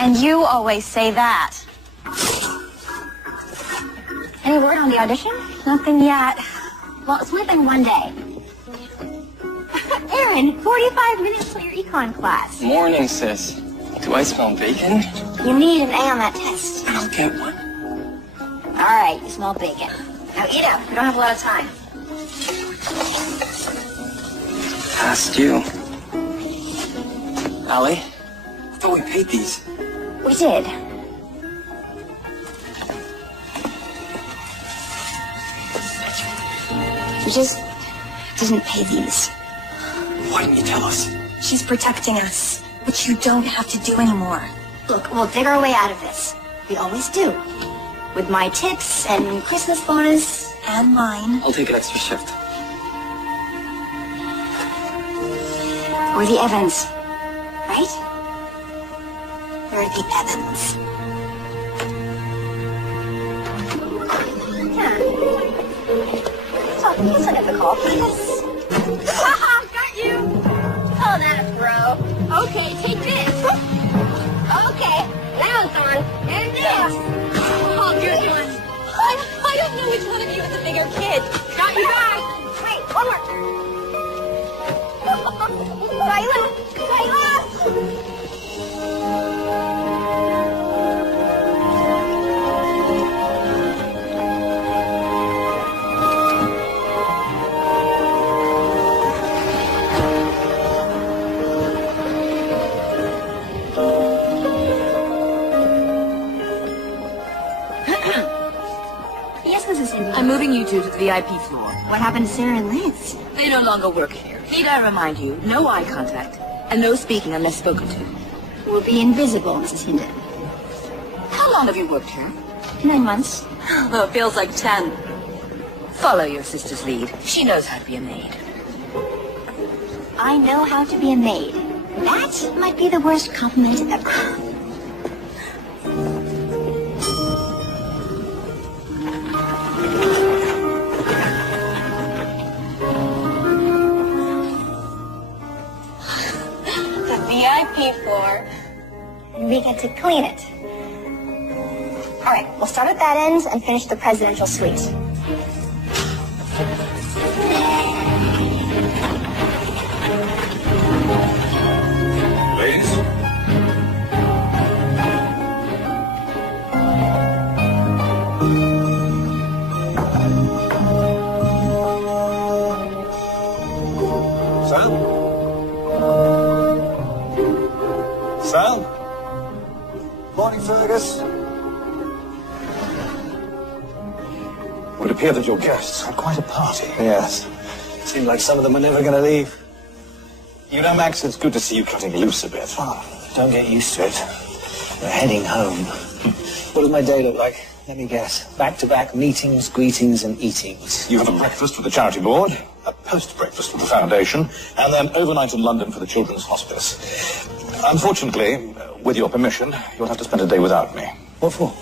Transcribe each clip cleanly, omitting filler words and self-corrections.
And you always say that. Any word on the audition? Nothing yet. Well, it's only been one day. Aaron, 45 minutes till your econ class. Morning, sis. Do I smell bacon? You need an A on that test. I'll get one. All right, you smell bacon. Now eat up. We don't have a lot of time. Past you. Allie, I thought we paid these. We did. We just didn't pay these. Why didn't you tell us? She's protecting us, which you don't have to do anymore. Look, we'll dig our way out of this. We always do. With my tips and Christmas bonus and mine. I'll take an extra shift. We're the Evans, right? We're the Evans. Yeah. It's so difficult. Haha, got you! Oh, that bro. Okay, take this. Okay, now it's on. And this. Oh, good one. I don't know which one of you is the bigger kid. Got you back. Wait, one more. Kyla! Kyla! I'm moving you two to the VIP floor. What happened to Sarah and Liz? They no longer work here. Need I remind you, no eye contact, and no speaking unless spoken to. We'll be invisible, Mrs. Hinden. How long have you worked here? 9 months. Oh, it feels like 10. Follow your sister's lead. She knows how to be a maid. I know how to be a maid. That might be the worst compliment ever. VIP floor, and we get to clean it. All right, we'll start at that end and finish the presidential suite. Ladies. Sam? Sal? Morning, Fergus. It would appear that your guests had quite a party. Yes. Seems like some of them are never going to leave. You know, Max, it's good to see you cutting loose a bit. Oh, don't get used to it. We're heading home. What does my day look like? Let me guess. Back-to-back meetings, greetings, and eatings. You have a breakfast with the charity board, a post-breakfast with the foundation, and then overnight in London for the Children's Hospice. Unfortunately, with your permission, you'll have to spend a day without me. What for?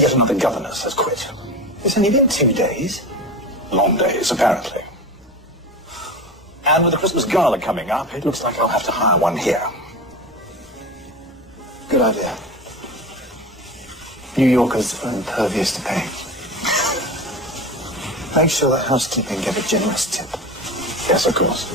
Yet another governess has quit. It's only been 2 days. Long days, apparently. And with the Christmas gala coming up, it looks like I'll have to hire one here. Good idea. New Yorkers are impervious to pain. Make sure the housekeeping get a generous tip. Yes, of course.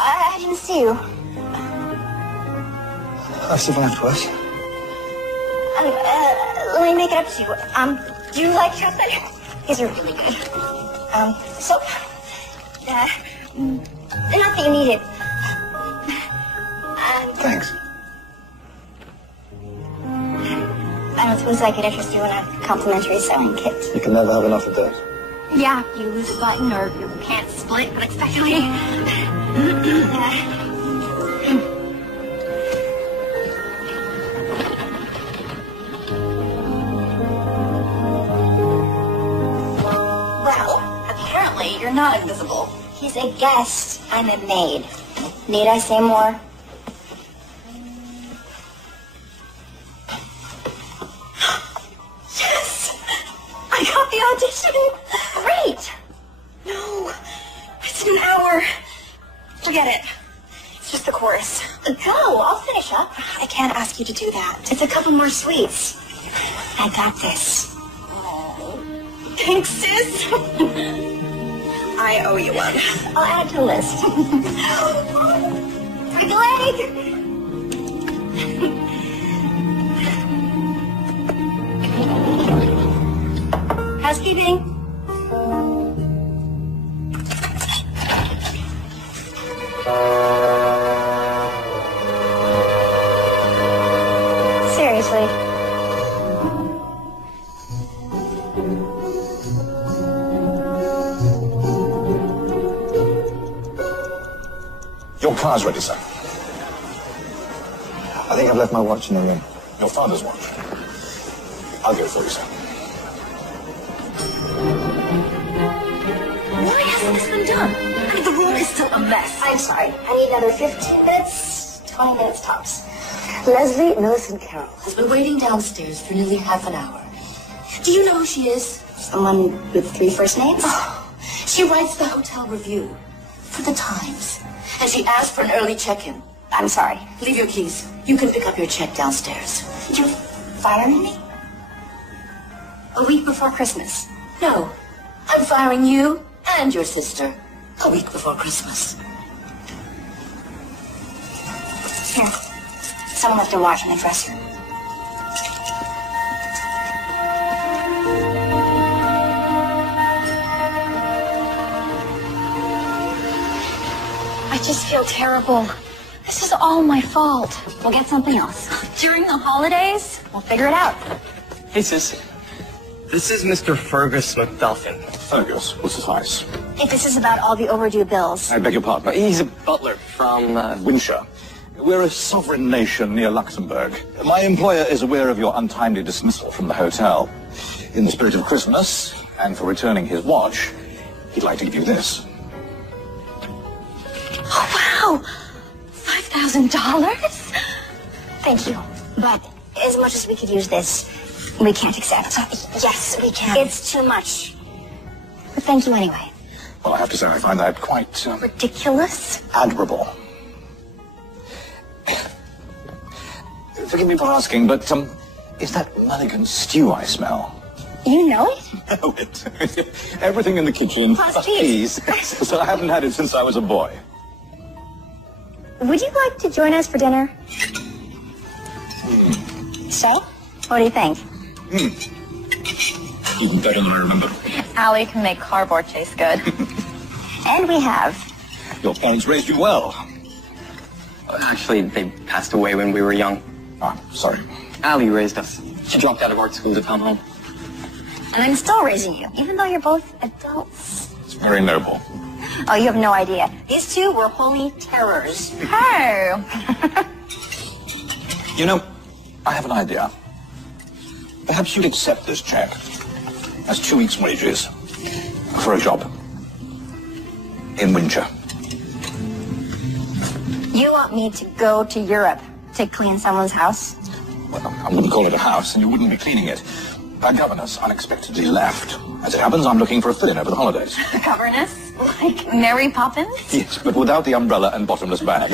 I didn't see you. I survived worse. Let me make it up to you. Do you like chocolate? These are really good. So, not that you need it. Thanks. I don't suppose I could interest you in a complimentary sewing kit. You can never have enough of those. Yeah, you lose a button or you can't split unexpectedly. not invisible. He's a guest. I'm a maid. Need I say more? Yes! I got the audition! Great! No, it's an hour. Forget it. It's just the chorus. Go, I'll finish up. I can't ask you to do that. It's a couple more sweets. I got this. Thanks, sis. I owe you one. I'll add to the list. Take a leg. Housekeeping. Seriously. Your car's ready, sir. I think I've left my watch in the room. Your father's watch. I'll get it for you, sir. Why hasn't this been done? I mean, the room is still a mess. I'm sorry. I need another 15 minutes, 20 minutes tops. Leslie Millicent Carroll has been waiting downstairs for nearly half an hour. Do you know who she is? Someone with 3 first names? Oh, she writes the hotel review for the Times. And she asked for an early check-in. I'm sorry. Leave your keys. You can pick up your check downstairs. You're firing me? A week before Christmas. No, I'm firing you and your sister a week before Christmas. Here. Someone left a watch in the dresser. I just feel terrible. This is all my fault. We'll get something else. During the holidays, we'll figure it out. Hey, sis. This is Mr. Fergus McDuffin. Fergus, what's his vice? If this is about all the overdue bills. I beg your pardon. He's a butler from, Windsor. We're a sovereign nation near Luxembourg. My employer is aware of your untimely dismissal from the hotel. In the spirit of Christmas, and for returning his watch, he'd like to give you this. Oh, wow! $5,000? Thank you. But as much as we could use this, we can't accept. Yes, we can. It's too much. But thank you anyway. Well, I have to say, I find that quite Ridiculous? admirable. Forgive me for asking, but is that Mulligan stew I smell? You know it? Know it. Everything in the kitchen. Plus peas. So I haven't had it since I was a boy. Would you like to join us for dinner? So? What do you think? Even better than I remember. Allie can make cardboard taste good. And we have. Your parents raised you well. Actually, they passed away when we were young. Ah, sorry. Allie raised us. She dropped out of art school to come home. And I'm still raising you, even though you're both adults. It's very noble. Oh, you have no idea. These two were holy terrors. Hey! You know, I have an idea. Perhaps you'd accept this check as 2 weeks' wages for a job in Windsor. You want me to go to Europe to clean someone's house? Well, I wouldn't call it a house, and you wouldn't be cleaning it. Our governess unexpectedly left. As it happens, I'm looking for a fill-in over the holidays. The governess? Like Mary Poppins? Yes, but without the umbrella and bottomless bag.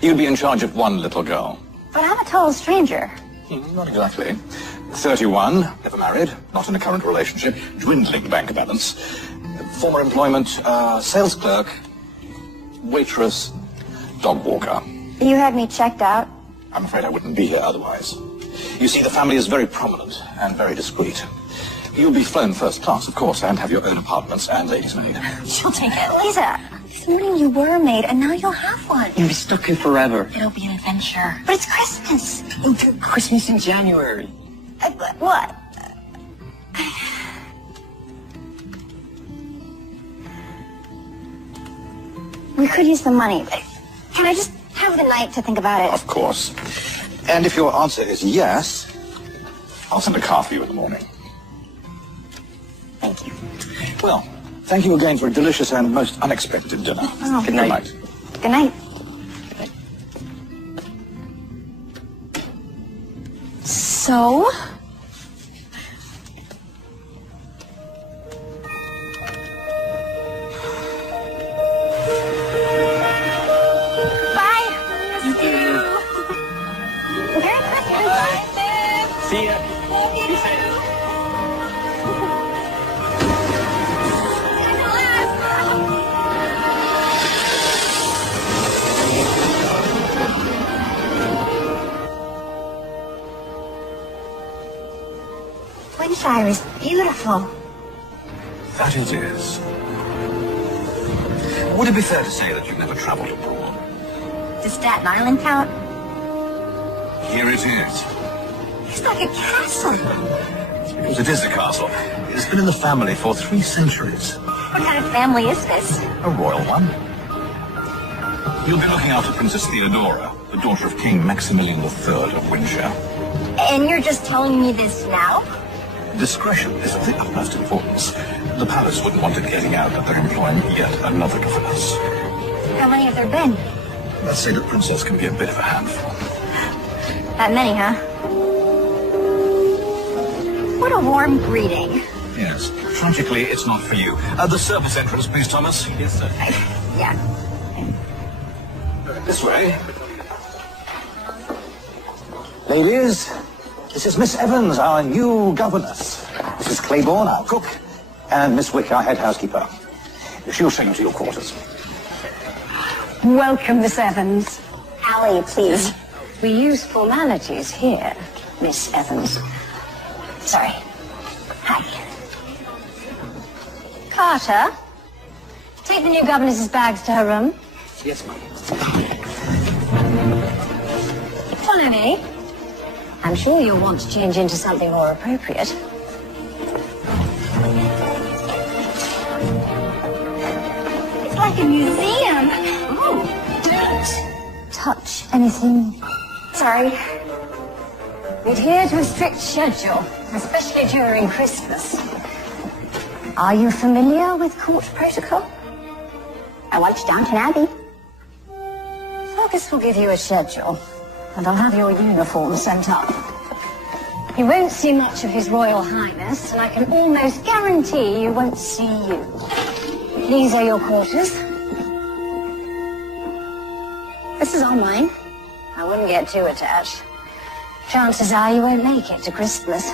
You'd be in charge of one little girl. But I'm a total stranger. Not exactly. 31, never married, not in a current relationship, dwindling bank balance. Former employment, sales clerk, waitress, dog walker. You had me checked out. I'm afraid I wouldn't be here otherwise. You see, the family is very prominent and very discreet. You'll be flown first class, of course, and have your own apartments and ladies' maid. She'll take it. Lisa, this morning you were a maid, and now you'll have one. You'll be stuck here forever. It'll be an adventure. But it's Christmas. Christmas in January. What? We could use the money, but can I just have the night to think about it? Of course. And if your answer is yes, I'll send a car for you in the morning. Thank you. Well, Thank you again for a delicious and most unexpected dinner. Oh. Good night. Good night. So? Bye. You too. Merry Christmas. See ya. Love you. Be safe. Winshire is beautiful. That it is. Would it be fair to say that you've never travelled abroad? Does Staten Island count? Here it is. It's like a castle. Because it is a castle. It's been in the family for 3 centuries. What kind of family is this? A royal one. You'll be looking after Princess Theodora, the daughter of King Maximilian III of Windsor. And you're just telling me this now? Discretion is of the utmost importance. The palace wouldn't want it getting out that they're employing yet another governess. How many have there been? Let's say the princess can be a bit of a handful. That many, huh? What a warm greeting. Yes. Tragically, it's not for you. The service entrance, please, Thomas. Yes, sir. Yeah. This way. Ladies, this is Miss Evans, our new governess. Mrs. Claiborne, our cook, and Miss Wick, our head housekeeper. She'll show you to your quarters. Welcome, Miss Evans. Allie, please. We use formalities here, Miss Evans. Sorry. Hi. Carter, take the new governess's bags to her room. Yes, ma'am. Follow me. I'm sure you'll want to change into something more appropriate. It's like a museum. Oh, Don't touch anything. sorry. We adhere to a strict schedule, especially during Christmas. Are you familiar with court protocol? I watched Downton Abbey. Fergus will give you a schedule, and I'll have your uniform sent up. You won't see much of His Royal Highness, and I can almost guarantee you won't see you. These are your quarters. This is all mine. I wouldn't get too attached. Chances are you won't make it to Christmas.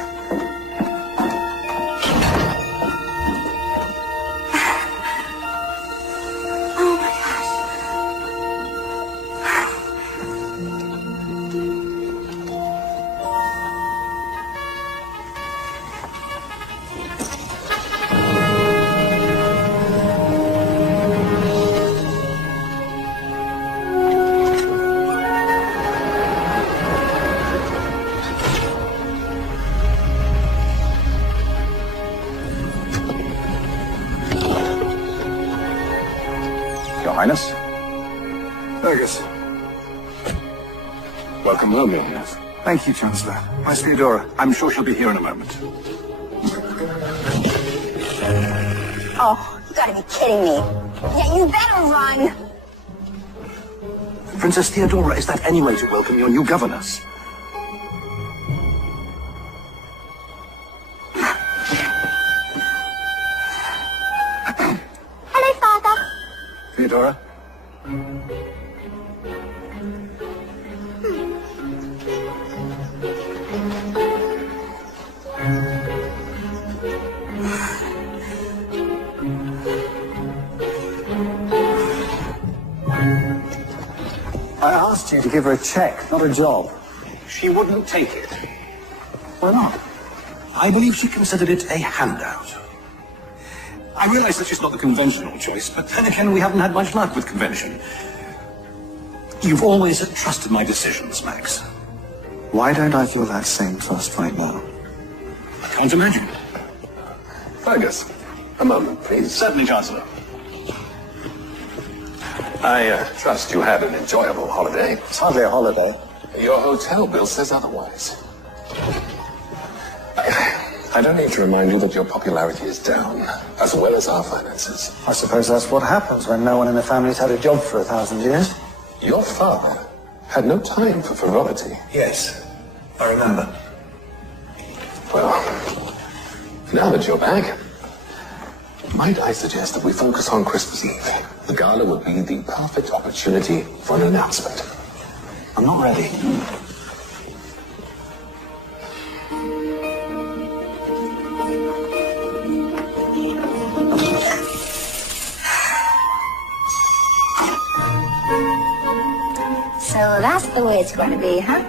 Your Highness. Fergus. Welcome home, Your Highness. Thank you, Chancellor. Miss Theodora, I'm sure she'll be here in a moment. Oh, you gotta be kidding me. Yeah, you better run. Princess Theodora, is that any way to welcome your new governess? Hello, Father. Theodora? I asked you to give her a check, not a job. She wouldn't take it. Why not? I believe she considered it a handout. I realize that it's not the conventional choice, but then again, we haven't had much luck with convention. You've always trusted my decisions, Max. Why don't I feel that same trust right now? I can't imagine. Fergus, a moment, please. Certainly, Chancellor. I trust you had an enjoyable holiday. It's hardly a holiday. Your hotel bill says otherwise. I don't need to remind you that your popularity is down, as well as our finances. I suppose that's what happens when no one in the family's had a job for 1,000 years. Your father had no time for frivolity. Yes, I remember. Well, now that you're back, might I suggest that we focus on Christmas Eve? The gala would be the perfect opportunity for an announcement. I'm not ready. So that's the way it's going to be, huh?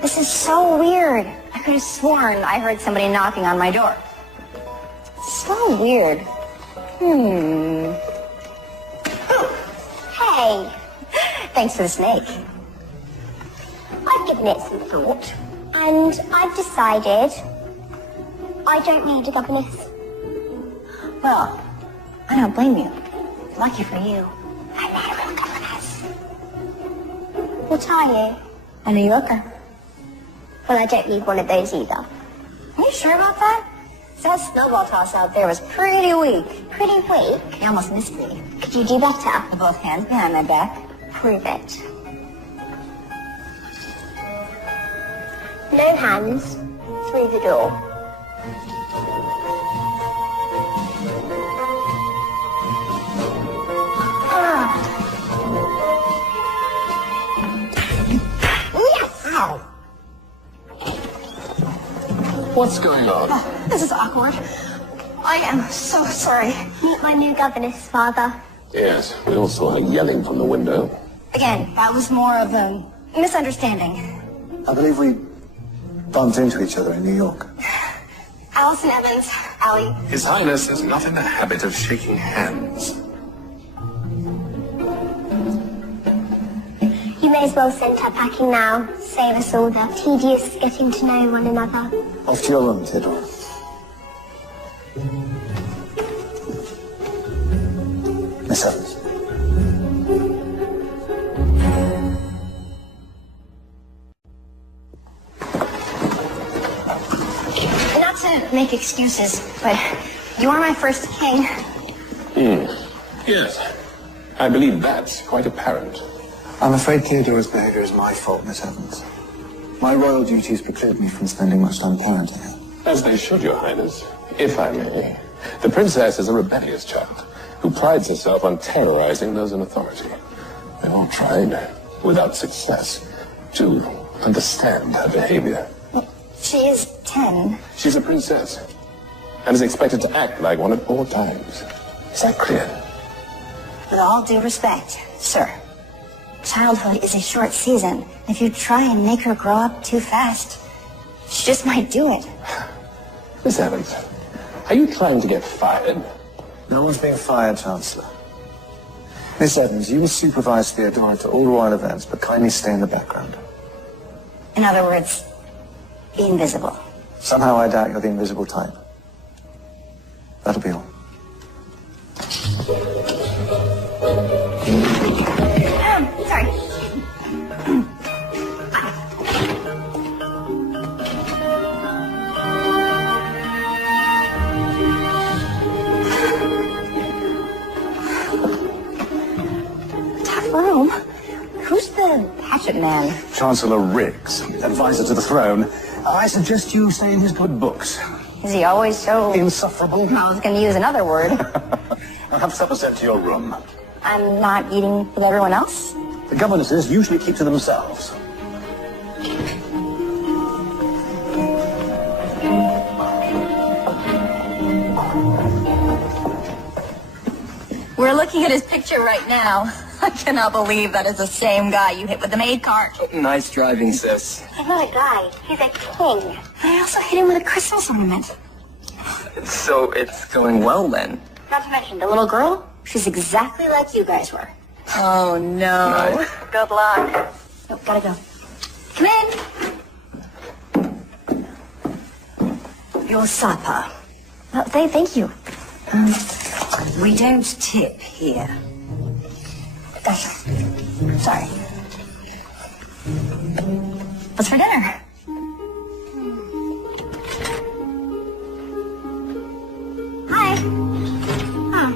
This is so weird. I could have sworn I heard somebody knocking on my door. So weird. Oh, hey. Thanks for the snake. I've given it some thought, and I've decided I don't need a governess. Well, I don't blame you. Lucky for you. I'm not a real governess. What are you? A New Yorker. Well, I don't need one of those either. Are you sure about that? That snowball toss out there was pretty weak. Pretty weak. You almost missed me. Could you do better? With both hands behind my back. Prove it. No hands. Through the door. Yes! Ow. What's going on? Oh, this is awkward. I am so sorry. Meet my new governess, Father. Yes, we all saw her yelling from the window. Again, that was more of a misunderstanding. I believe we bumped into each other in New York. Allison Evans, Allie. His Highness is not in the habit of shaking hands. You may as well send her packing now. Save us all the tedious getting to know one another. Off to your room, Theodore. Miss Evans. Not to make excuses, but you are my first king. Yes, I believe that's quite apparent. I'm afraid Theodore's behavior is my fault, Miss Evans. My royal duties preclude me from spending much time parenting her. As they should, Your Highness, if I may. The princess is a rebellious child who prides herself on terrorizing those in authority. They all tried, without success, to understand her behavior. She is 10. She's a princess and is expected to act like one at all times. Is that clear? With all due respect, sir, childhood is a short season. If you try and make her grow up too fast, she just might do it. Miss Evans, are you trying to get fired? No one's being fired, Chancellor. Miss Evans, you will supervise Theodora to all royal events, but kindly stay in the background. In other words, be invisible. Somehow I doubt you're the invisible type. That'll be all. Sorry. Tough room. Who's the hatchet man? Chancellor Riggs, advisor to the throne. I suggest you stay in his good books. Is he always so... Insufferable. I was going to use another word. I'll have supper sent to your room. I'm not eating with everyone else? The governesses usually keep to themselves. We're looking at his picture right now. I cannot believe that is the same guy you hit with the maid cart. Nice driving, sis. He's not a guy. He's a king. I also hit him with a Christmas ornament. So it's going well then? Not to mention, the little girl, she's exactly like you guys were. Oh, no. Nice. Good luck. Oh, gotta go. Come in. Your supper. Oh, thank you. We don't tip here. Gotcha. Sorry. What's for dinner? Hi. Oh.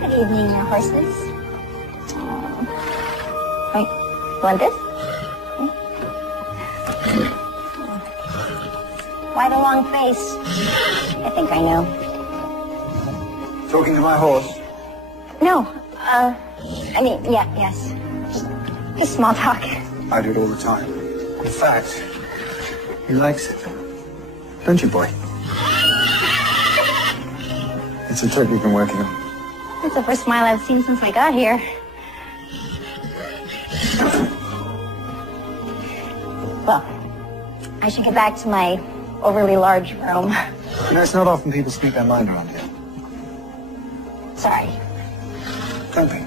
Good evening, your horses. Wait, you want this? Why the long face? I think I know. Talking to my horse? No, yes. Just small talk. I do it all the time. In fact, he likes it. Don't you, boy? It's a trick we've been working on. That's the first smile I've seen since I got here. Well, I should get back to my overly large room. You know, it's not often people speak their mind around here. Sorry. Don't be.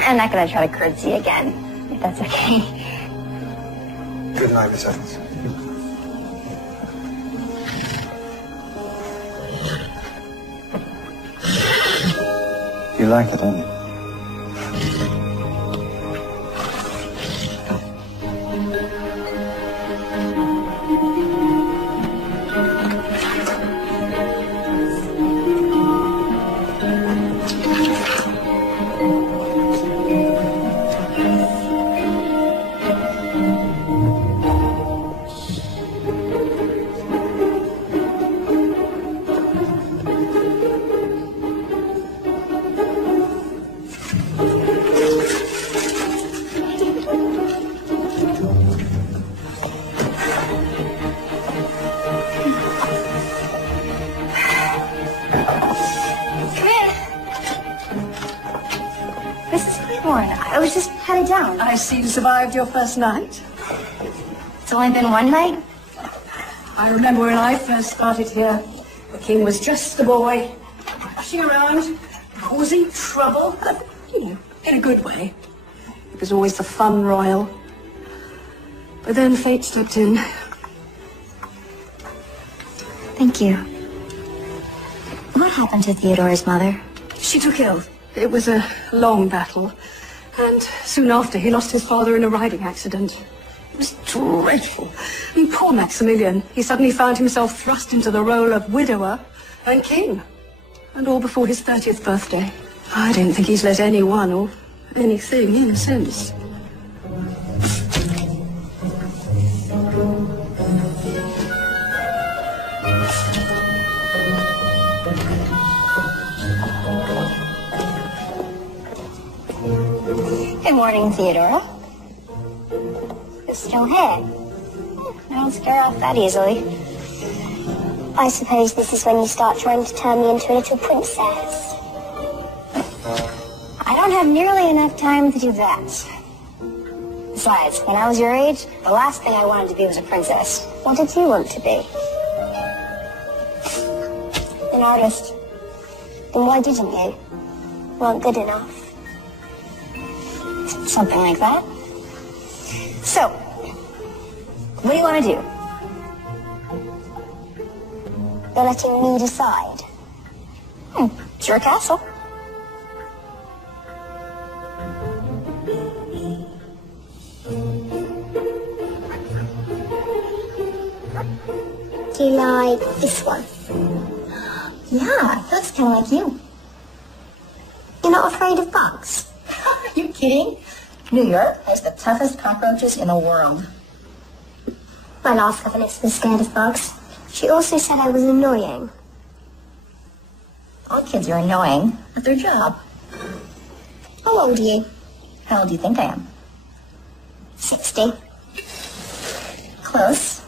I'm not gonna try to curtsy again, if that's okay. Good night, Miss Evans. You like it, don't you? I was just headed down. I see you survived your first night. It's only been one night. I remember when I first started here, the king was just a boy, rushing around, causing trouble. You know, in a good way. It was always the fun royal. But then fate stepped in. Thank you. What happened to Theodore's mother? She took ill. It was a long battle. And soon after, he lost his father in a riding accident. It was dreadful. I mean, poor Maximilian. He suddenly found himself thrust into the role of widower and king. And all before his 30th birthday. I don't think he's let anyone or anything in since. Good morning, Theodora. You're still here. I don't scare off that easily. I suppose this is when you start trying to turn me into a little princess. I don't have nearly enough time to do that. Besides, when I was your age, the last thing I wanted to be was a princess. What did you want to be? An artist. Then why didn't you? Weren't good enough. Something like that. So, what do you want to do? You're letting me decide. It's your castle. Do you like this one? Yeah, that's kind of like you. You're not afraid of bugs? Are you kidding? New York has the toughest cockroaches in the world. My last governess was scared of bugs. She also said I was annoying. All kids are annoying. That's their job. How old are you? How old do you think I am? 60. Close.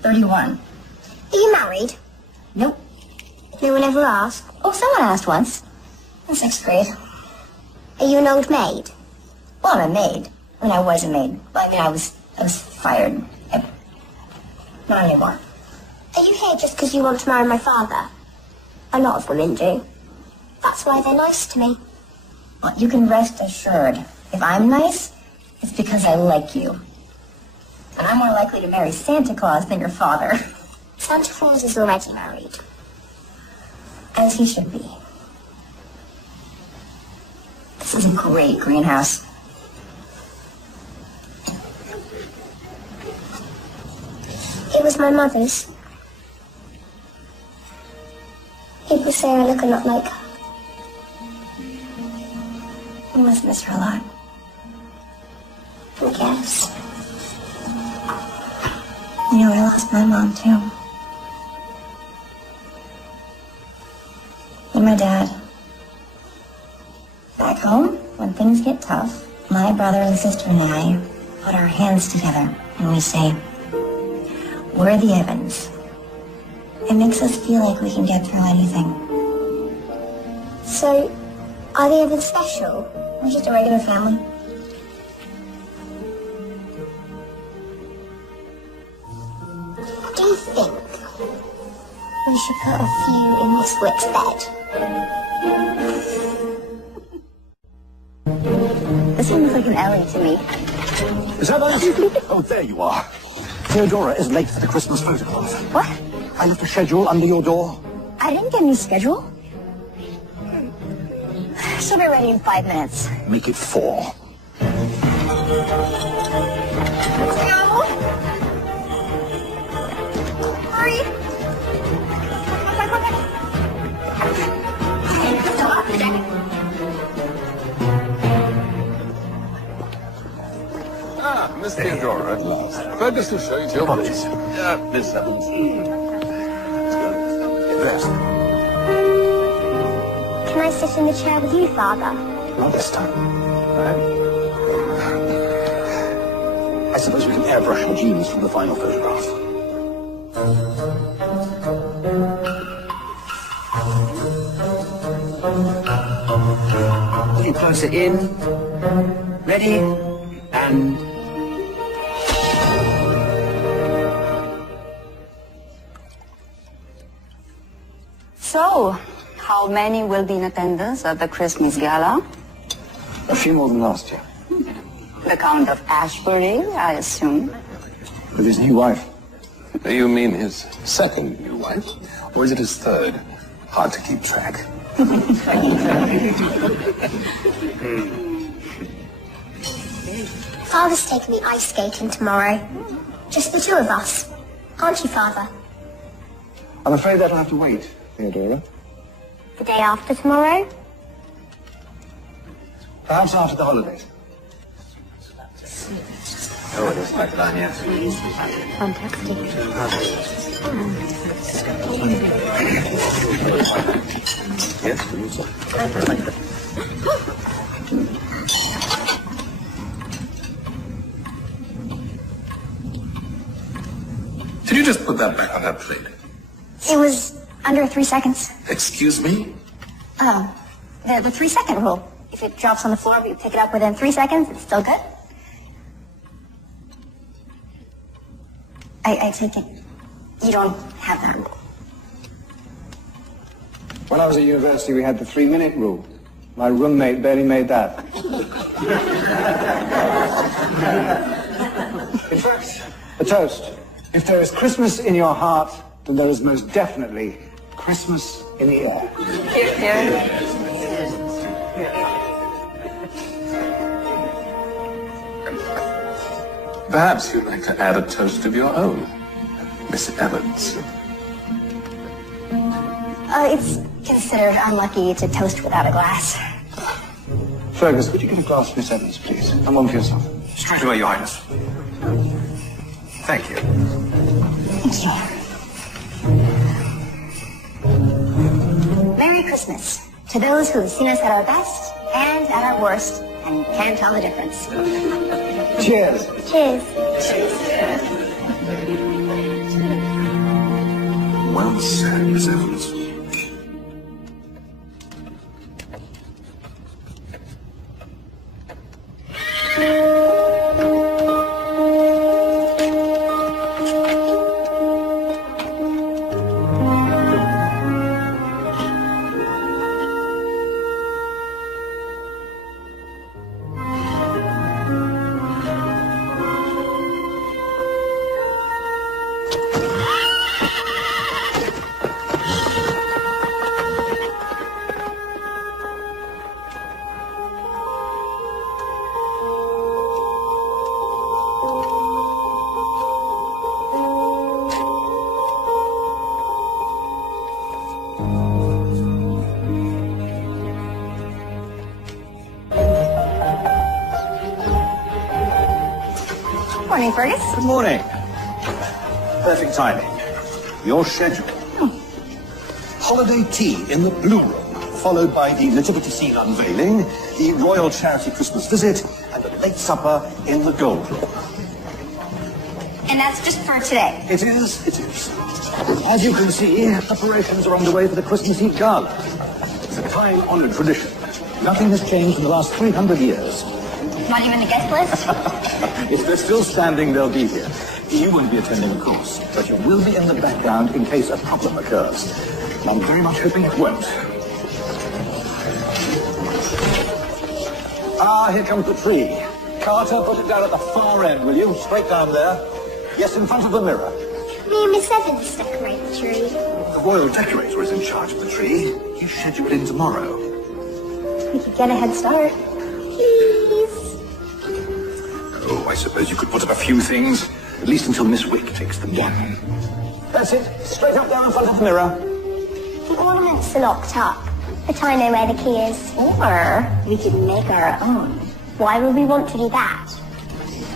31. Are you married? Nope. No one ever asked? Oh, someone asked once. In 6th grade. Are you an old maid? Well, I'm a maid. I mean, I was a maid. Well, I mean, I was fired. Not anymore. Are you here just because you want to marry my father? A lot of women do. That's why they're nice to me. Well, you can rest assured. If I'm nice, it's because I like you. And I'm more likely to marry Santa Claus than your father. Santa Claus is already married. As he should be. This is a great greenhouse. It was my mother's. People say I look a lot like her. You must miss her a lot. I guess. You know, I lost my mom, too. And my dad. Back home, when things get tough, my brother and sister and I put our hands together and we say, we're the Evans. It makes us feel like we can get through anything. So, are the Evans special? We're just a regular family. Do you think we should put a few in Miss Wick's bed? This seems like an alley to me. Is that us? Oh, there you are. Theodora is late for the Christmas photograph. What? I left a schedule under your door. I didn't get any schedule. She'll be ready in 5 minutes. Make it 4. Hurry! Ah, Miss Theodora at last. Fergus to show you to your bodies. Miss Evans. Rest. Can I sit in the chair with you, Father? Not this time. I suppose we can airbrush your genes from the final photograph. A little closer in. Ready? And... So, how many will be in attendance at the Christmas gala? A few more than last year. The Count of Ashbury, I assume. With his new wife. You mean his second new wife? Or is it his third? Hard to keep track. Father's taking me ice skating tomorrow. Just the two of us. Aren't you, Father? I'm afraid that'll have to wait, Theodora. The day after tomorrow? Perhaps after the holidays. Oh, it is like that, yes. Fantastic. Did you just put that back on that plate? It was under 3 seconds. Excuse me? The 3-second rule. If it drops on the floor, we pick it up within 3 seconds, it's still good. I take it you don't have that rule. When I was at university, we had the 3-minute rule. My roommate barely made that. In fact, a toast. If there is Christmas in your heart, then there is most definitely Christmas in the air. Perhaps you'd like to add a toast of your own, Miss Evans. It's considered unlucky to toast without a glass. Fergus, would you get a glass for Miss Evans, please? And one for yourself. Straight away, Your Highness. Thank you. Thank you. Merry Christmas to those who have seen us at our best and at our worst and can't tell the difference. Cheers. Cheers. Well said, Miss Evans. Morning, Fergus. Good morning. Perfect timing. Your schedule. Holiday tea in the Blue Room, followed by the nativity scene unveiling, the Royal Charity Christmas visit, and a late supper in the Gold Room. And that's just for today. It is. As you can see, preparations are underway for the Christmas Eve Gala. It's a time-honored tradition. Nothing has changed in the last 300 years. Not even the guest list? If they're still standing, they'll be here. You won't be attending, of course, but you will be in the background in case a problem occurs. And I'm very much hoping it won't. Ah, here comes the tree. Carter, put it down at the far end, will you? Straight down there. Yes, in front of the mirror. Me and Miss Evans decorate the tree. The royal decorator is in charge of the tree. He's scheduled in tomorrow. We could get a head start. Please. Oh, I suppose you could put up a few things, at least until Miss Wick takes them down. That's it. Straight up there in front of the mirror. The ornaments are locked up, but I know where the key is. Or we could make our own. Why would we want to do that?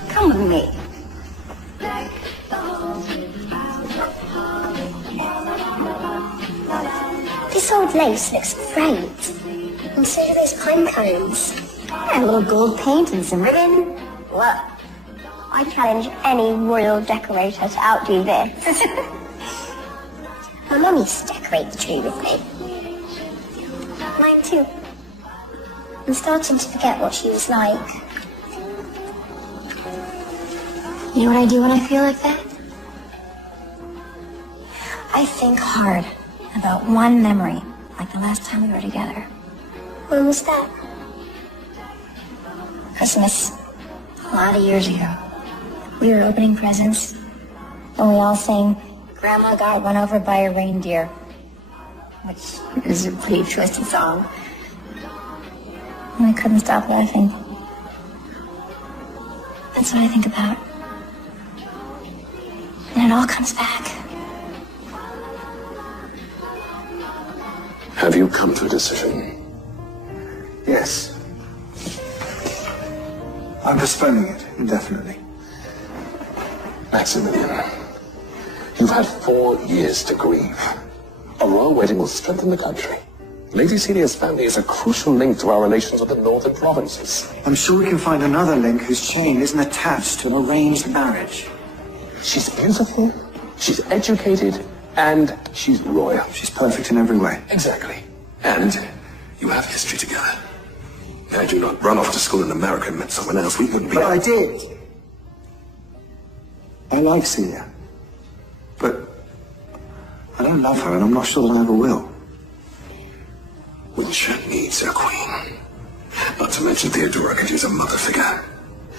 Come with me. This old lace looks great. And so do those pine cones. Yeah, a little gold paint and some ribbon. Look, I challenge any royal decorator to outdo this. My mum used to decorate the tree with me. Mine too. I'm starting to forget what she was like. You know what I do when I feel like that? I think hard about one memory, like the last time we were together. When was that? Christmas, a lot of years ago. We were opening presents, and we all sang Grandma Got Run Over by a Reindeer, which is a pretty twisted song. And I couldn't stop laughing. That's what I think about. And it all comes back. Have you come to a decision? Yes. I'm postponing it indefinitely. Maximilian, you've had 4 years to grieve. A royal wedding will strengthen the country. Lady Celia's family is a crucial link to our relations with the northern provinces. I'm sure we can find another link whose chain isn't attached to an arranged marriage. She's beautiful, she's educated, and she's royal. She's perfect in every way. Exactly. And you have history together. Had you not run off to school in America and met someone else, we wouldn't be... But I did. I like Celia. But I don't love her, and I'm not sure that I ever will. Winshire needs a queen. Not to mention Theodora could use a mother figure.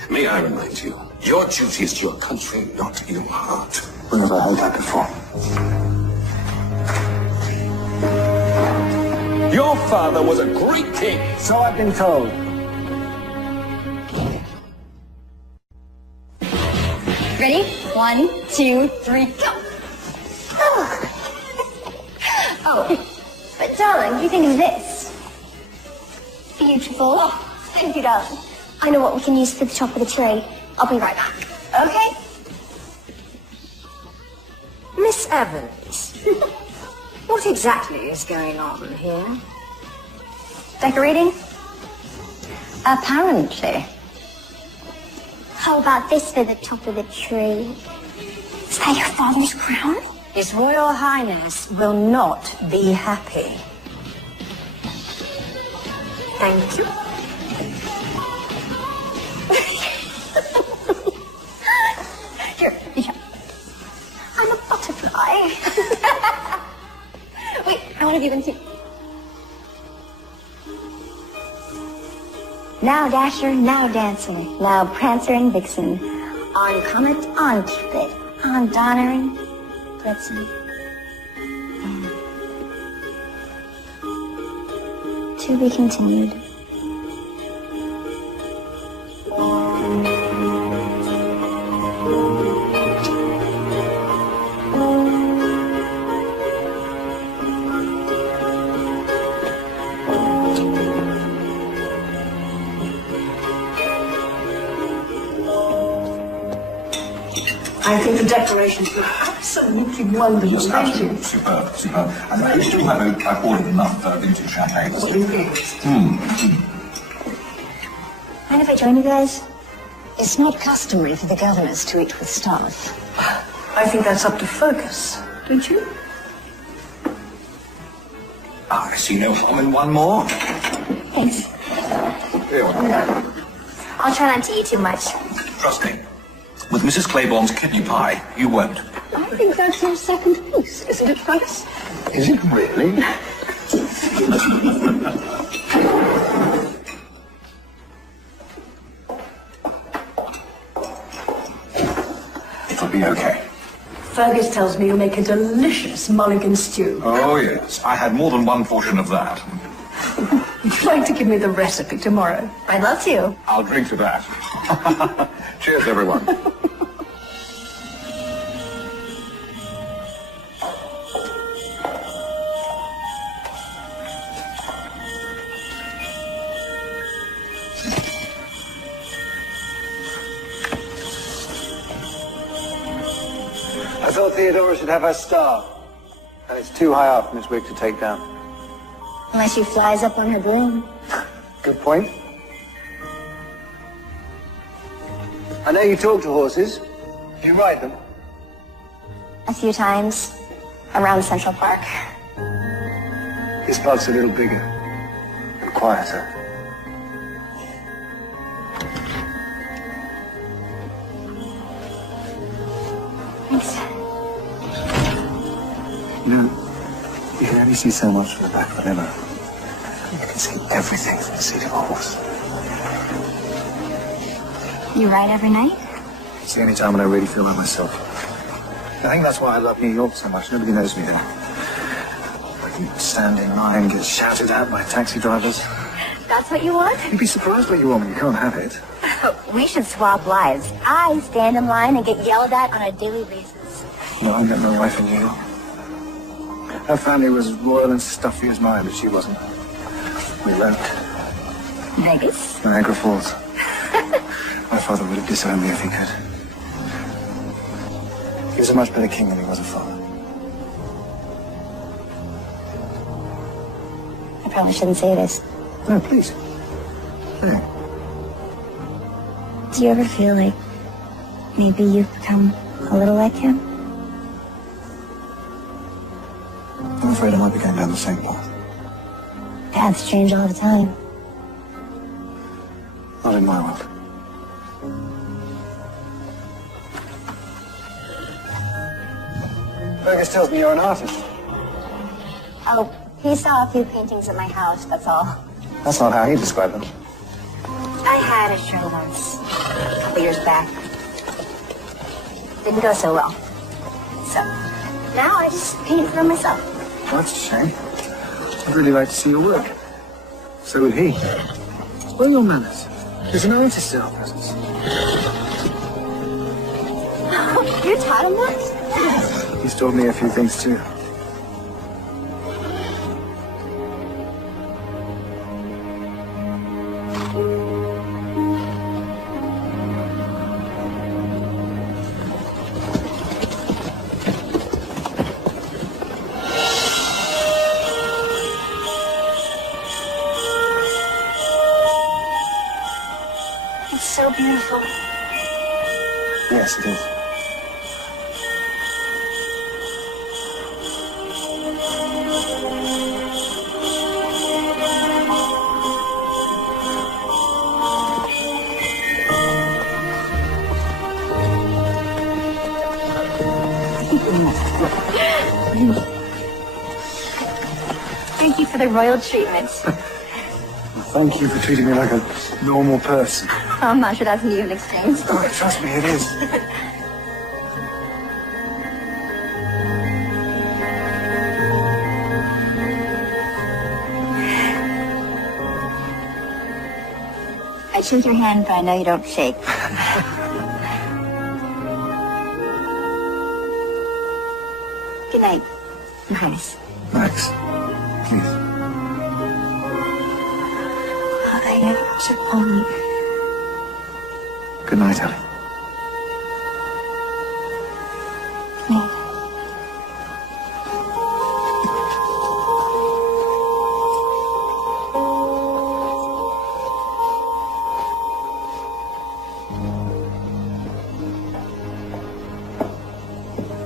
May I remind you, your duty is to your country, not your heart. Where have I heard that before? Your father was a great king. So I've been told. Ready? 1, 2, 3, go! Oh, but darling, what do you think of this? Beautiful. Oh, thank you, darling. I know what we can use for the top of the tree. I'll be right back. Okay. Miss Evans, what exactly is going on here? Decorating? Apparently. How about this for the top of the tree? Is that your father's crown? His Royal Highness will not be happy. Thank you. Here. I'm a butterfly. Wait, I want to give them to... Now Dasher, now Dancer, now Prancer and Vixen. On Comet, on Cupid, on Donner and Blitzen. To be continued. I think the decorations were absolutely wonderful. Thank you. Superb. And I still have I've ordered enough vintage champagne. Mind if I join you guys? It's not customary for the governors to eat with staff. I think that's up to Fergus, don't you? I see no harm in one more. Thanks. Here. I'll try not to eat too much. Trust me. With Mrs. Claiborne's kidney pie, you won't. I think that's your second piece, isn't it, Fergus? Is it really? It'll be okay. Fergus tells me you make a delicious mulligan stew. Oh, yes. I had more than one portion of that. Would you like to give me the recipe tomorrow? I'd love to. I'll drink to that. Cheers, everyone. I thought Theodora should have her star. And it's too high up, Miss Wick, to take down. Unless she flies up on her broom. Good point. I know you talk to horses. Do you ride them? A few times. Around Central Park. This park's a little bigger. And quieter. Thanks. You know, you can only see so much from the back of a limo. You can see everything from the seat of a horse. You ride every night? It's the only time when I really feel like myself. I think that's why I love New York so much. Nobody knows me there. I can stand in line, get shouted at by taxi drivers. That's what you want? You'd be surprised what you want when you can't have it. We should swap lives. I stand in line and get yelled at on a daily basis. No, I met my wife in New York. Her family was as royal and stuffy as mine, but she wasn't. We went. Vegas? Niagara Falls. My father would have disowned me if he could. He was a much better king than he was a father. I probably shouldn't say this. No, please. Say. Do you ever feel like maybe you've become a little like him? I'm afraid I might be going down the same path. Paths change all the time. Not in my world. Fergus tells me you're an artist. Oh, he saw a few paintings at my house, that's all. That's not how he described them. I had a show once, a couple years back. Didn't go so well. So, now I just paint for myself. Well, that's a shame. I'd really like to see your work. So would he. Where are your manners? There's an artist in our presence. You taught him that? He's taught me a few things too. Yes, it is. Thank you for the royal treatment. Thank you for treating me like a normal person. Oh, I'm not sure that's an even exchange. Oh, trust me, it is. I shake your hand, but I know you don't shake. Good night, Your Highness. Max, please. I never should only. Good night, Ellie. Night.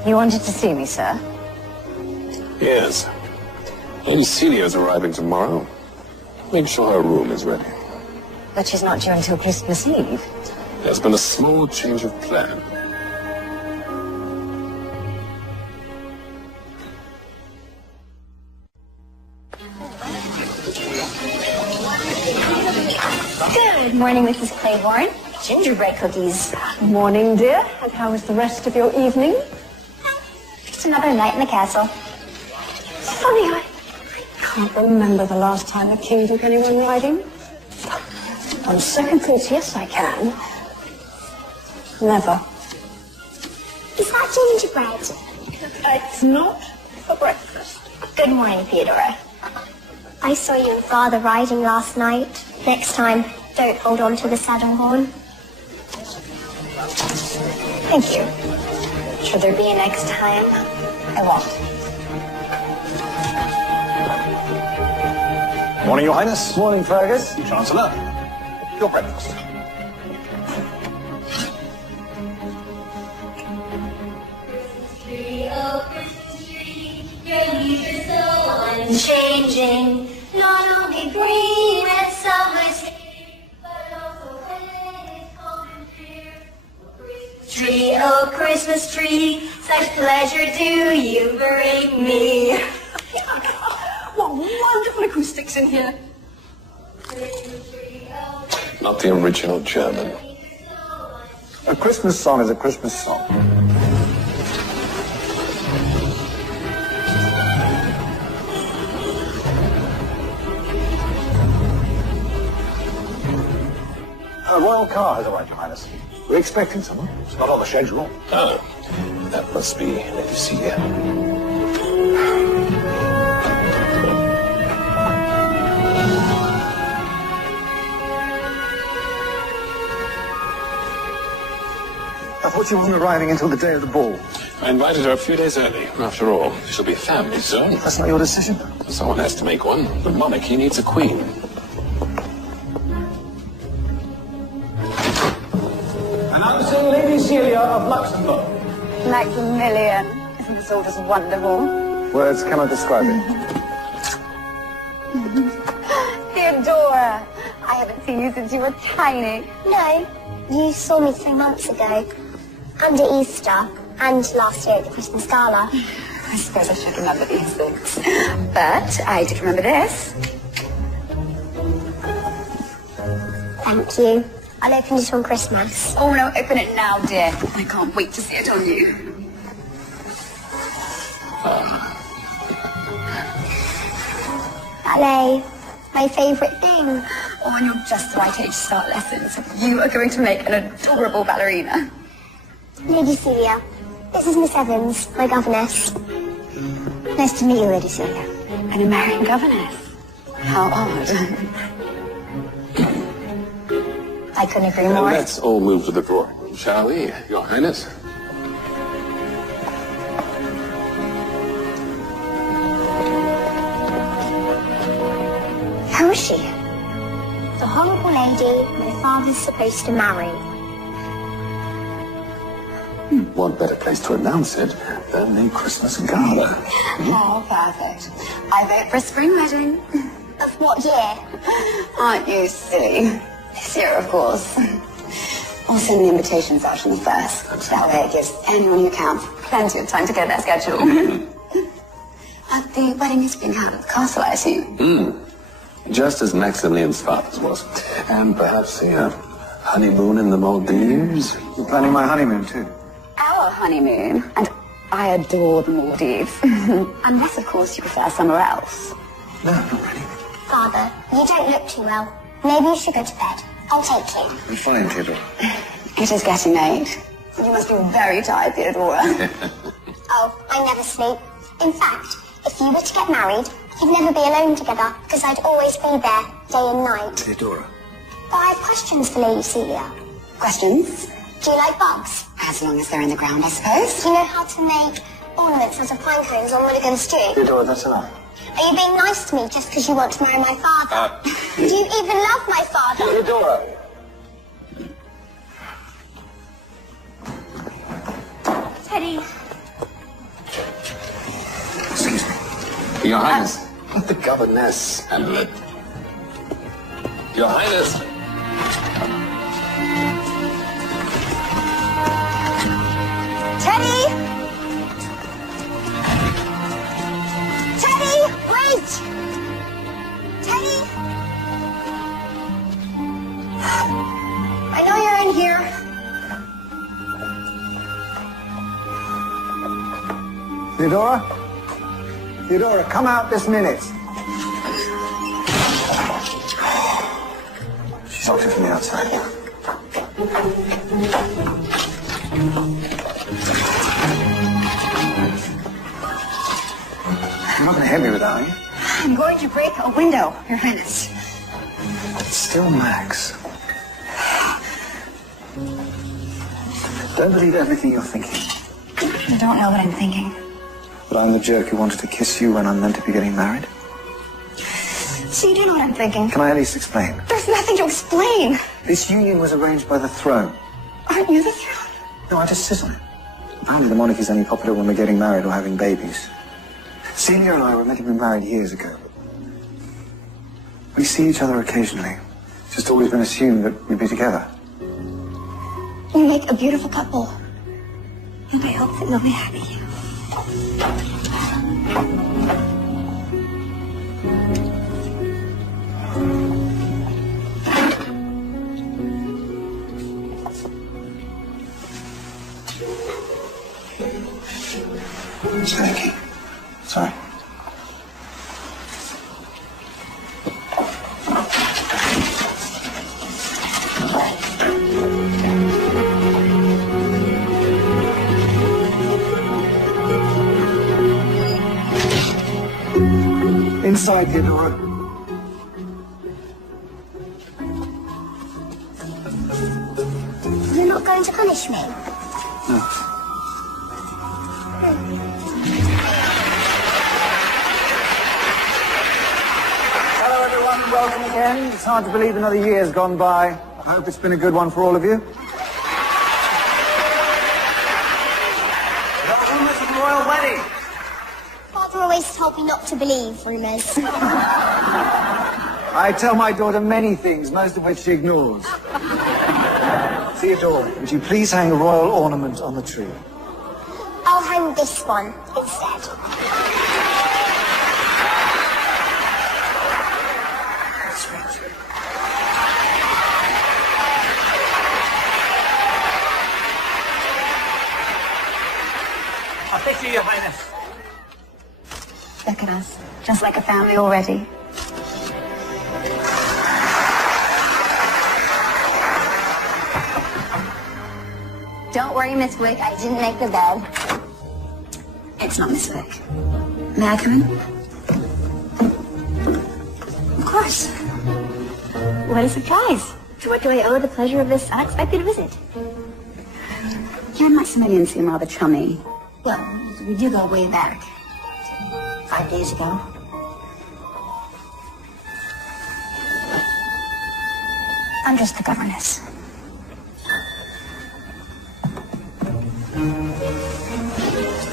You wanted to see me, sir? Yes. Lady Celia's arriving tomorrow. Make sure her room is ready. But she's not due until Christmas Eve. There's been a small change of plan. Good morning, Mrs. Claiborne. Gingerbread cookies. Morning, dear. And how was the rest of your evening? Just another night in the castle. Funny, I can't remember the last time a king took anyone riding. On second thoughts, yes, I can. Never. Is that gingerbread? It's not for breakfast. Good morning, Theodora. I saw you and Father riding last night. Next time, don't hold on to the saddle horn. Thank you. Should there be a next time? I won't. Morning, Your Highness. Morning, Fergus. Chancellor. Your breakfast. Your leaves are so unchanging. Not only green at summer's here, but also when it's cold and clear. Tree, oh Christmas tree, such pleasure do you bring me. What wonderful acoustics in here. Not the original German. A Christmas song is a Christmas song. A royal car has arrived, Your Highness. We're expecting someone. It's not on the schedule. Oh, that must be Lady Celia. I thought she wasn't arriving until the day of the ball. I invited her a few days early. After all, she'll be a family soon. That's not your decision. Someone has to make one. The monarchy needs a queen. Announcing Lady Celia of Luxembourg. Maximilian. Isn't this all just wonderful? Words cannot describe it. Theodora, I haven't seen you since you were tiny. No, you saw me 3 months ago. Under Easter. And last year at the Christmas Gala. I suppose I should remember these things. But I did remember this. Thank you. I'll open it on Christmas. Oh no, open it now, dear. I can't wait to see it on you. Ballet. My favourite thing. Oh, and you're just the right age to start lessons. You are going to make an adorable ballerina. Lady Celia. This is Miss Evans, my governess. Nice to meet you, Lady Celia. An American governess. How odd. I couldn't agree more. Let's all move to the drawing room, shall we, Your Highness? Who is she? The horrible lady my father's supposed to marry. What better place to announce it than the Christmas gala? Oh, perfect. I vote for a spring wedding. Of what year? Aren't you silly? This year, of course. I'll send the invitations out on the first. That way it gives anyone who counts plenty of time to get their schedule. The wedding is being held at the castle, I assume. Just as Maximilian's father's was. And perhaps a honeymoon in the Maldives? You're planning my honeymoon, too. Our honeymoon. And I adore the Maldives. Unless, of course, you prefer somewhere else. No, not really. Father, you don't look too well. Maybe you should go to bed. I'll take you. I'm fine, Theodore. It is getting late. You must be very tired, Theodora. Oh, I never sleep. In fact, if you were to get married, you'd never be alone together, because I'd always be there, day and night. Theodora. But I have questions for Lady Celia. Questions? Do you like bugs? As long as they're in the ground, I suppose. Do you know how to make ornaments out of pine cones on Mulligan stew? Theodora, that's enough. Are you being nice to me just because you want to marry my father? Do you even love my father? Theodora! Teddy. Excuse me. Your Highness. Let the governess handle it. Your Highness. Teddy! Teddy, wait! Teddy! I know you're in here. Theodora? Theodora, come out this minute. She's locked it from the outside. You're not going to hit me with that, are you? I'm going to break a window, Your Highness. It's still Max. Don't believe everything you're thinking. I don't know what I'm thinking. But I'm the jerk who wanted to kiss you when I'm meant to be getting married. So you do know what I'm thinking. Can I at least explain? There's nothing to explain. This union was arranged by the throne. Aren't you the throne? No, I just sit on it. Apparently the monarchy's only popular when we're getting married or having babies. Celia and I were meant to be married years ago. We see each other occasionally. It's just always been assumed that we'd be together. You make a beautiful couple. And I hope that you'll be happy. Thank you. Sorry. Inside, Theodora. You're not going to punish me? No. Hello, everyone. Welcome again. It's hard to believe another year's gone by. I hope it's been a good one for all of you. No rumors of the royal wedding. Father always told me not to believe rumours. I tell my daughter many things, most of which she ignores. Theodore, would you please hang a royal ornament on the tree? I'll hang this one instead. Sweet. I'll take you, Your Highness. Look at us. Just like a family already. Don't worry, Miss Wick, I didn't make the bed. It's not Miss Wick. May I come in? Of course. What a surprise. To what do I owe the pleasure of this unexpected visit? You and Maximilian seem rather chummy. Well, we do go way back. 5 days ago. I'm just the governess.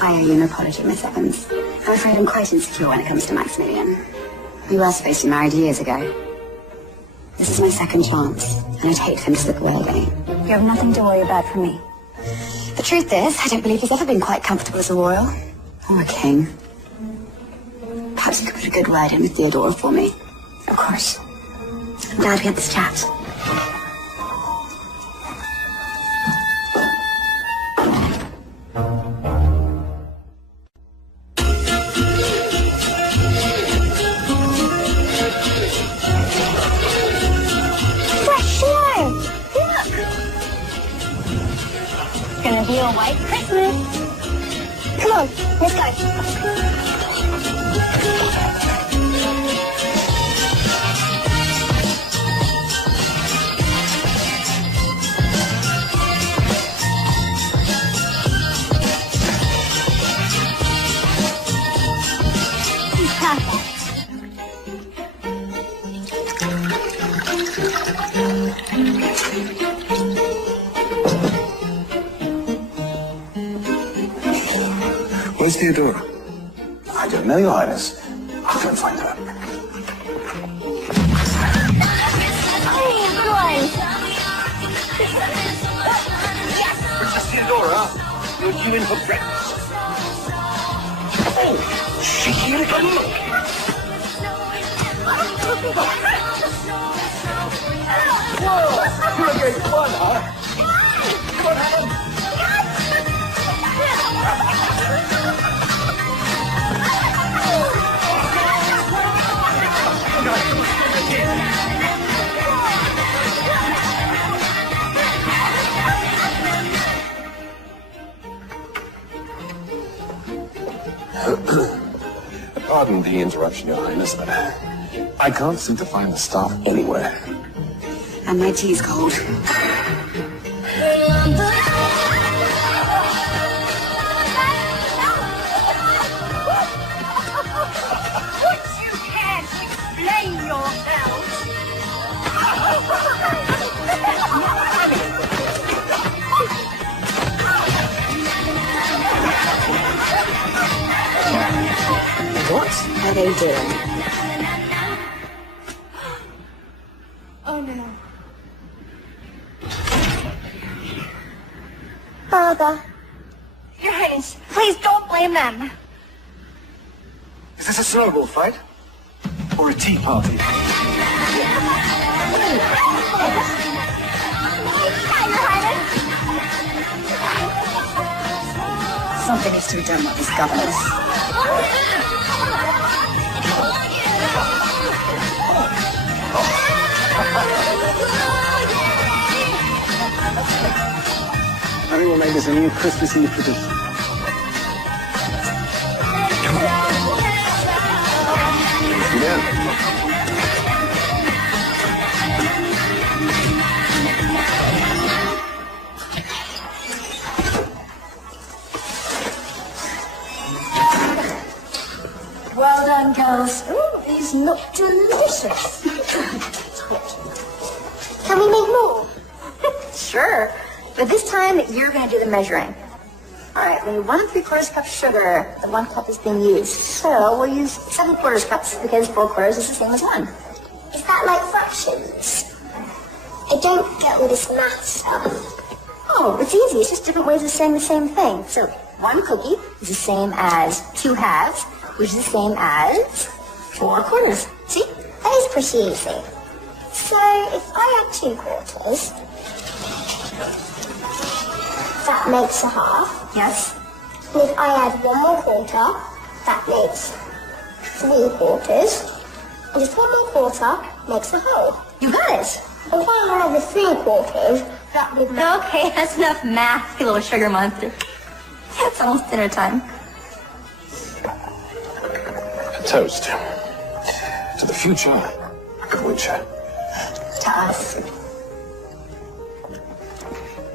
I owe you an apology, Miss Evans. I'm afraid I'm quite insecure when it comes to Maximilian. We were supposed to be married years ago. This is my second chance, and I'd hate for him to slip away again. You have nothing to worry about from me. The truth is, I don't believe he's ever been quite comfortable as a royal. Or a king. Perhaps you could put a good word in with Theodora for me. Of course. I'm glad we had this chat. Fresh snow! Look! It's gonna be a white Christmas. Come on, let's go. Where's Theodora? I don't know, Your Highness. I'll go and find her. Hey, good one. Princess Theodora, you're due in for breakfast. Oh, shaky little Whoa, you're a great fun, huh? Come on, Helen. Pardon the interruption, Your Highness, but I can't seem to find the staff anywhere. And my tea's cold. What are they doing? Oh no. Father, Your Highness, please don't blame them. Is this a snowball fight? Or a tea party? Something needs to be done with these governors. I think we'll make this a new Christmas Eve tradition. Well done, girls. Ooh, these look delicious. Can we make more? Sure, but this time you're going to do the measuring. All right, we need 1 3/4 cup sugar. The 1 cup is being used, so we'll use 7/4 cups because 4 quarters is the same as 1. Is that like fractions? I don't get all this math stuff. Oh, it's easy. It's just different ways of saying the same thing. So 1 cookie is the same as 2 halves, which is the same as 4 quarters. See? That is pretty easy. So if I add 2 quarters, that makes a half. Yes. And if I add 1 more quarter, that makes 3 quarters. And just 1 more quarter makes a whole. You got it. And if I add the 3 quarters, that would make... Okay, that's enough math, you little sugar monster. It's almost dinner time. Toast. To the future of Witcher. To us.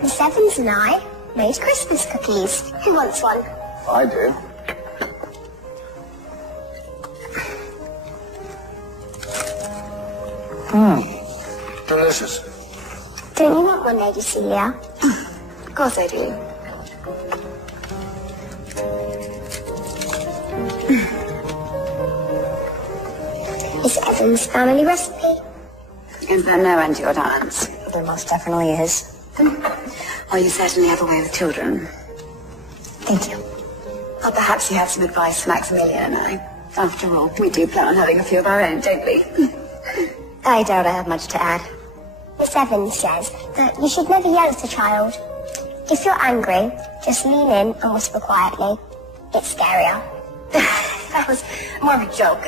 Miss Evans and I made Christmas cookies. Who wants one? I do. Delicious. Don't you want one, Lady Celia? Of course I do. Miss Evans' family recipe? Is there no end to your talents? There most definitely is. Well, you certainly have a way with children. Thank you. Well, perhaps you have some advice for Maximilian and I. After all, we do plan on having a few of our own, don't we? I doubt I have much to add. Miss Evans says that you should never yell at a child. If you're angry, just lean in and whisper quietly. It's scarier. That was more of a joke.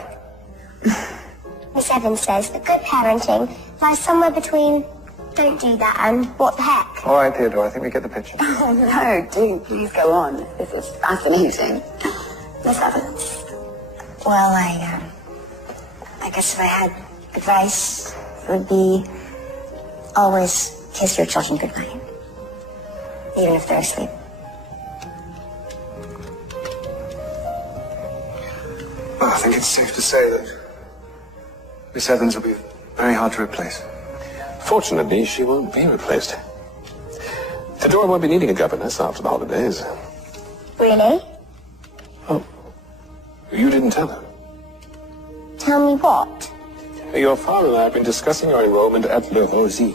Miss Evans says that good parenting lies somewhere between don't do that and what the heck. All right, Theodore, I think we get the picture. Oh, no, do please go on. This is fascinating. Miss Evans. Well, I guess if I had advice, it would be always kiss your children goodnight, even if they're asleep. Well, I think it's safe to say that Miss Evans will be very hard to replace. Fortunately, she won't be replaced. Theodora won't be needing a governess after the holidays. Really? Oh, you didn't tell her. Tell me what? Your father and I have been discussing your enrollment at Le Rosy.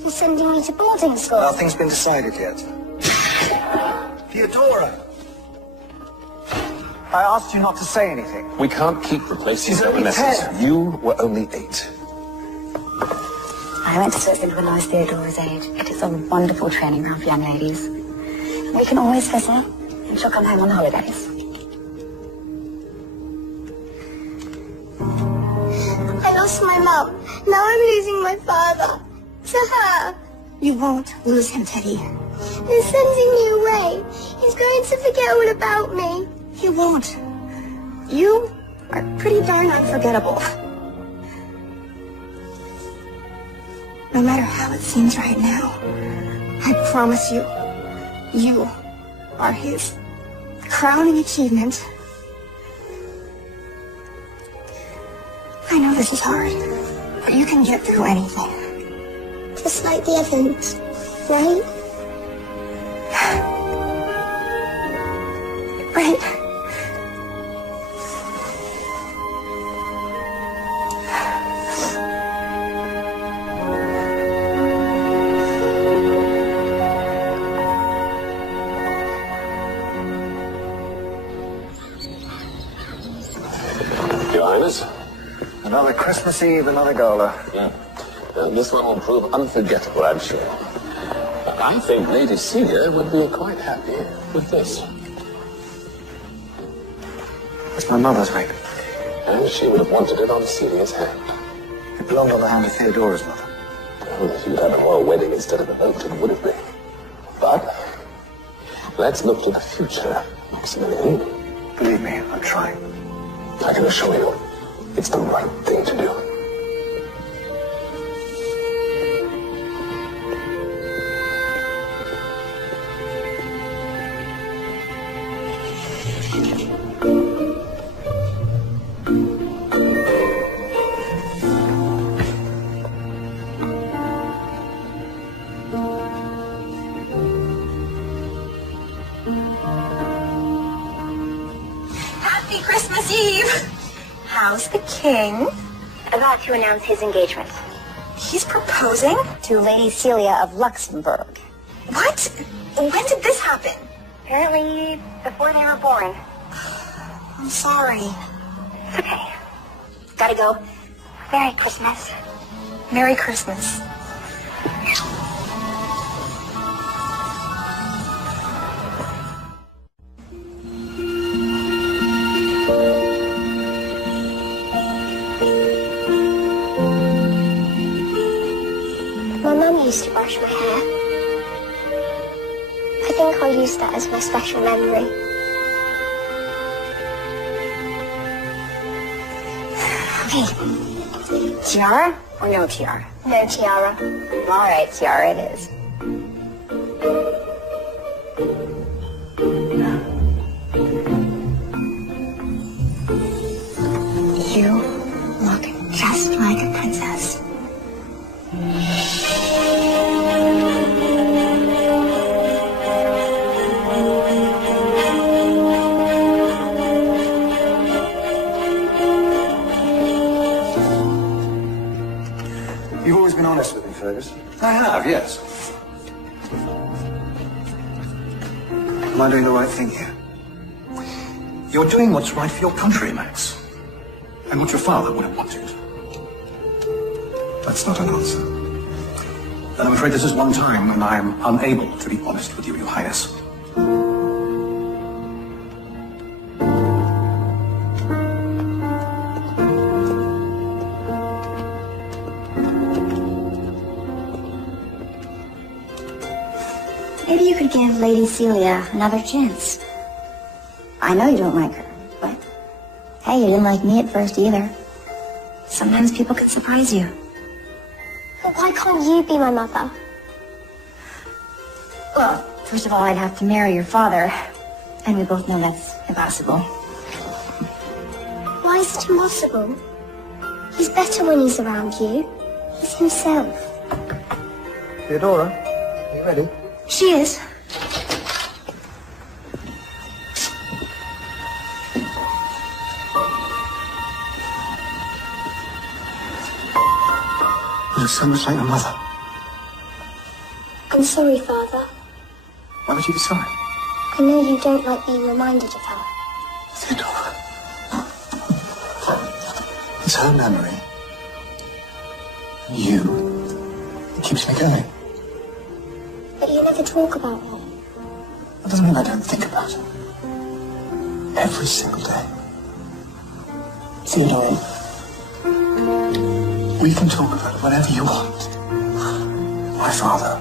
You're sending me to boarding school? Nothing's been decided yet. Theodora! I asked you not to say anything. We can't keep replacing She's only governesses. 10. You were only 8. I went to Switzerland when I was Theodora's age. It is a wonderful training ground for young ladies. We can always visit, and she'll come home on the holidays. I lost my mum. Now I'm losing my father. To her. You won't lose him, Teddy. He's sending me away. He's going to forget all about me. He won't. You are pretty darn unforgettable. No matter how it seems right now, I promise you, you are his crowning achievement. I know this is hard, but you can get through anything. Just like the Evans, right? Right. Your Highness? Another Christmas Eve, another gala. Yeah. This one will prove unforgettable, I'm sure. I think Lady Celia would be quite happy with this. It's my mother's ring. And she would have wanted it on Celia's hand. It belonged on the hand of Theodora's mother. Oh, she would have a royal wedding instead of an oath, wouldn't it? But let's look to the future, Maximilian. Believe me, I'm trying. I can assure you, it's the right thing to do. Happy Christmas Eve! How's the king? About to announce his engagement He's proposing? to Lady Celia of Luxembourg. What? When did this happen? Apparently, before they were born. I'm sorry. It's okay. Gotta go. Merry Christmas. Merry Christmas. My mum used to brush my hair. I think I'll use that as my special memory. Okay. Tiara or no tiara? No tiara. All right, tiara it is. You look just like a princess. Yes. Am I doing the right thing here? You're doing what's right for your country, Max. And what your father would have wanted. That's not an answer. And I'm afraid this is one time when I am unable to be honest with you, Your Highness. Maybe you could give Lady Celia another chance. I know you don't like her, but hey, you didn't like me at first either. Sometimes people can surprise you. But why can't you be my mother? Well, first of all, I'd have to marry your father, and we both know that's impossible. Why is it impossible? He's better when he's around you. He's himself. Theodora, are you ready? She is. You look so much like your mother. I'm sorry, Father. Why would you be sorry? I know you don't like being reminded of her. Theodora. It's her memory. You. It keeps me going. But you never talk about her. That doesn't mean I don't think about her. Every single day. Theodore, we can talk about it whenever you want. My father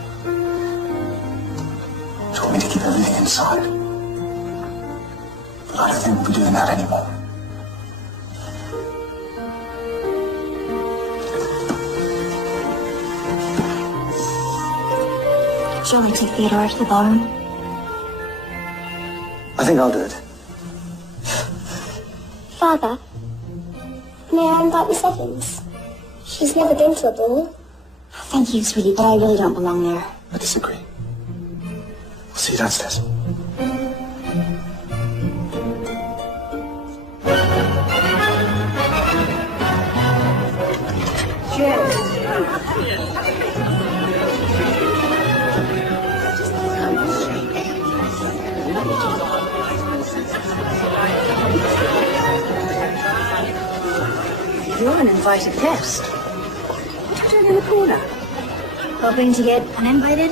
told me to keep everything inside. But I don't think we'll be doing that anymore. Shall I take Theodora to the ballroom? I think I'll do it. Father, may I invite Miss Evans? She's never been to a ball. Thank you, sweetie, but I really don't belong there. I disagree. I'll see you downstairs. You're an invited guest. What are you doing in the corner? Hoping to get uninvited?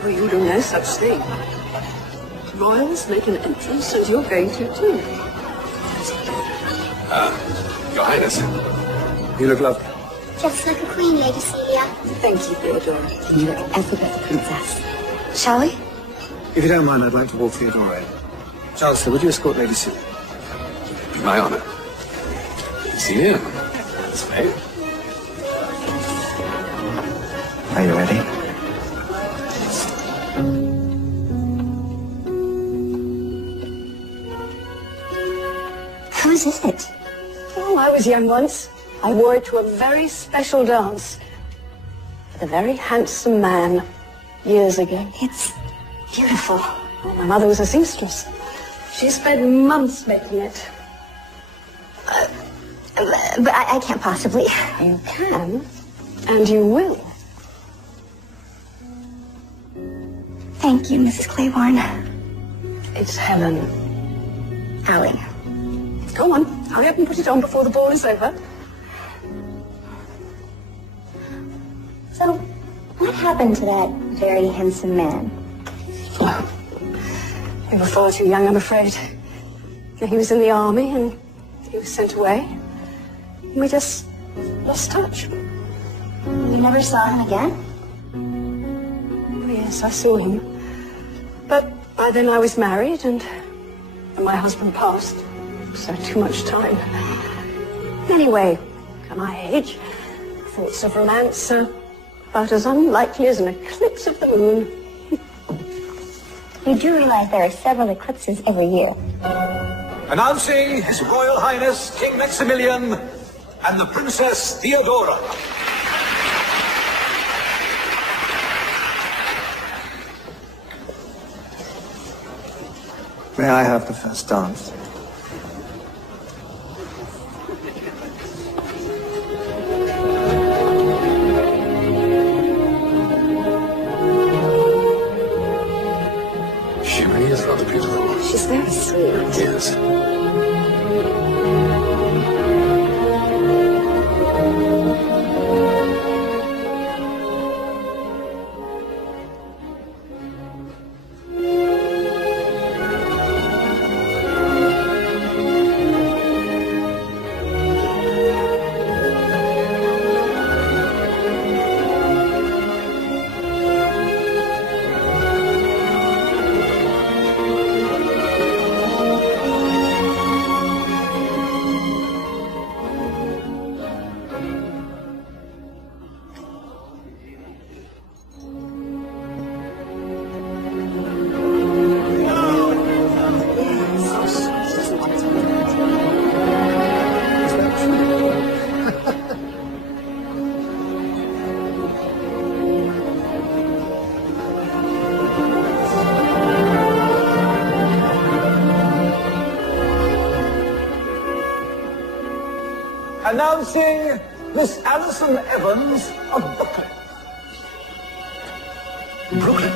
Well, you do no such thing. Royals make an entrance, and you're going to too. Your Highness. You look lovely. Just like a queen, Lady Celia. Thank you, Theodora. You look every bit a princess. Shall we? If you don't mind, I'd like to walk Theodora in. Chancellor, would you escort Lady Celia? Be my honor. See you. That's right. Are you ready? Whose is it? Oh, I was young once. I wore it to a very special dance with a very handsome man years ago. It's beautiful. My mother was a seamstress. She spent months making it. But I can't possibly. You can, and you will. Thank you, Mrs. Claiborne. It's Helen. Allie. Go on, hurry up and put it on before the ball is over. So, what happened to that very handsome man? You were far too young, I'm afraid. He was in the army and he was sent away. We just lost touch. You never saw him again? Oh, yes, I saw him. But by then I was married and my husband passed. So too much time. Anyway, at my age, thoughts of romance are about as unlikely as an eclipse of the moon. You do realize there are several eclipses every year. Announcing His Royal Highness King Maximilian and the Princess Theodora. May I have the first dance? He is rather beautiful. She's very sweet. Yes. Announcing Miss Alison Evans of Brooklyn. Brooklyn?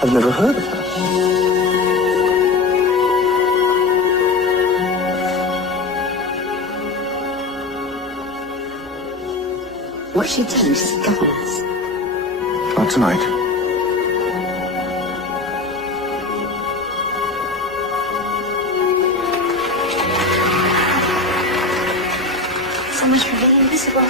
I've never heard of her. What's she doing? She's a governess. Not tonight. So much for being invisible.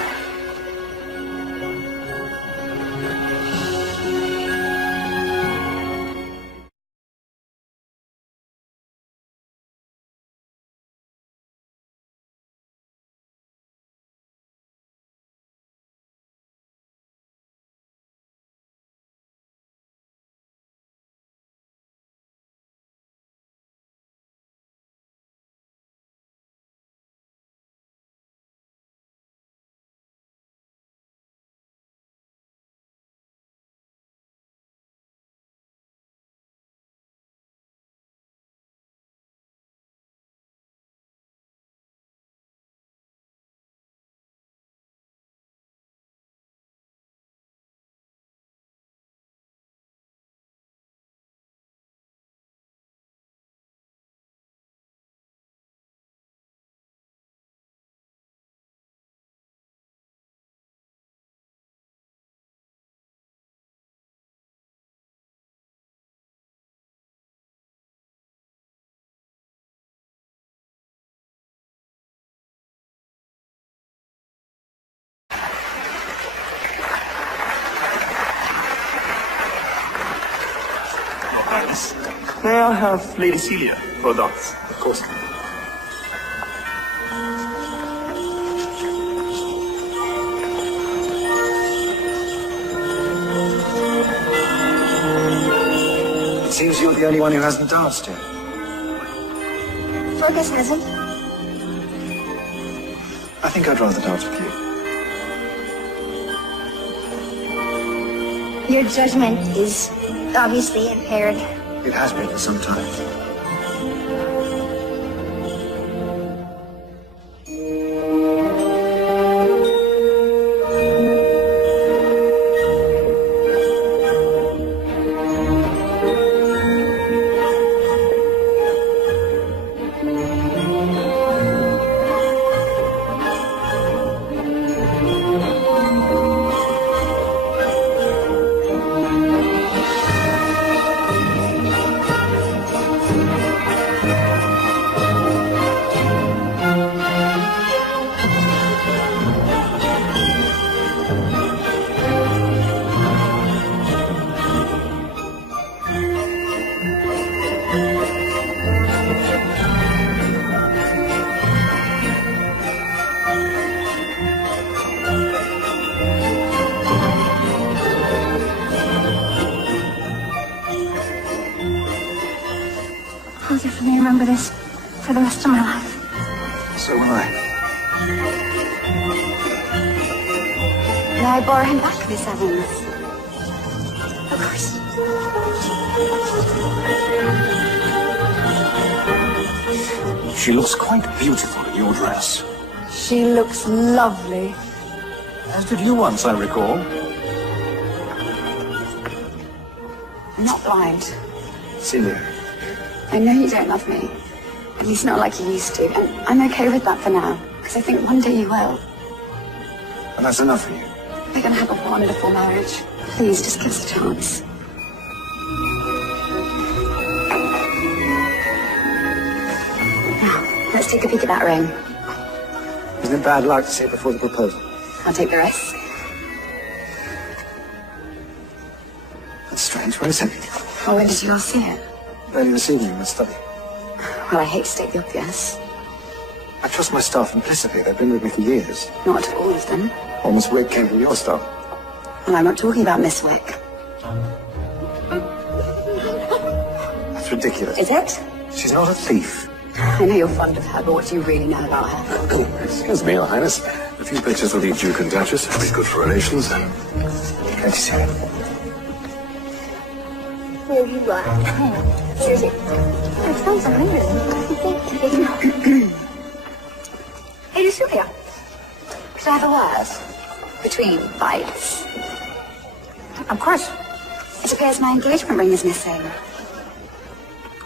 May I have Lady Celia for a dance? Of course. It seems you're the only one who hasn't danced yet. Fergus hasn't. I think I'd rather dance with you. Your judgment is obviously impaired. It has been for some time. I'll definitely remember this for the rest of my life. So will I. May I borrow him back, Miss Evans? Of course. She looks quite beautiful in your dress. She looks lovely. As did you once, I recall. I'm not blind. Celia. I know you don't love me. At least not like you used to. And I'm okay with that for now. Because I think one day you will. And that's enough for you? We're going to have a wonderful marriage. Please, just give us a chance. Now, let's take a peek at that ring. Isn't it bad luck to see it before the proposal? I'll take the risk. That's strange. Where is it? Well, when did you last see it? Early this evening in the study. Well, I hate to state the obvious. I trust my staff implicitly. They've been with me for years. Not all of them. Well, Miss Wick came from your staff. Well, I'm not talking about Miss Wick. That's ridiculous. Is it? She's not a thief. I know you're fond of her, but what do you really know about her? Excuse me, Your Highness. A few pictures of the Duke and Duchess would be good for relations. Can't you see it? No, you are. Seriously. It sounds amazing. Hey, Lucia. Could I have a word? Between bites. Of course. It appears my engagement ring is missing.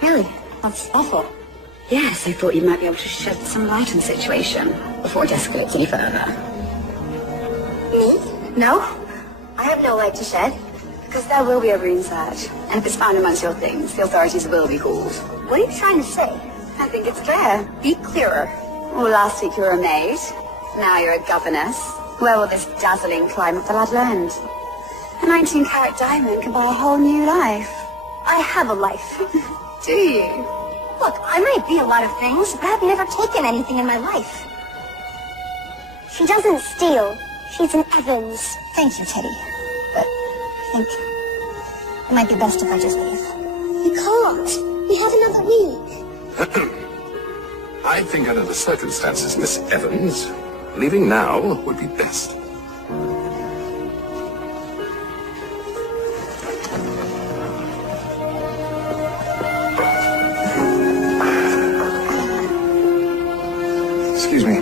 Really? That's awful. Yes, I thought you might be able to shed some light on the situation before it escalates any further. Me? No? I have no light to shed. Because there will be a ring search. And if it's found amongst your things, the authorities will be called. What are you trying to say? I think it's clear. Be clearer. Well, last week you were a maid. Now you're a governess. Where will this dazzling climb of the ladder end? A 19-carat diamond can buy a whole new life. I have a life. Do you? Look, I might be a lot of things, but I've never taken anything in my life. She doesn't steal. She's an Evans. Thank you, Teddy. But I think it might be best if I just leave. You can't. We have another week. I think under the circumstances, Miss Evans, leaving now would be best. Excuse me.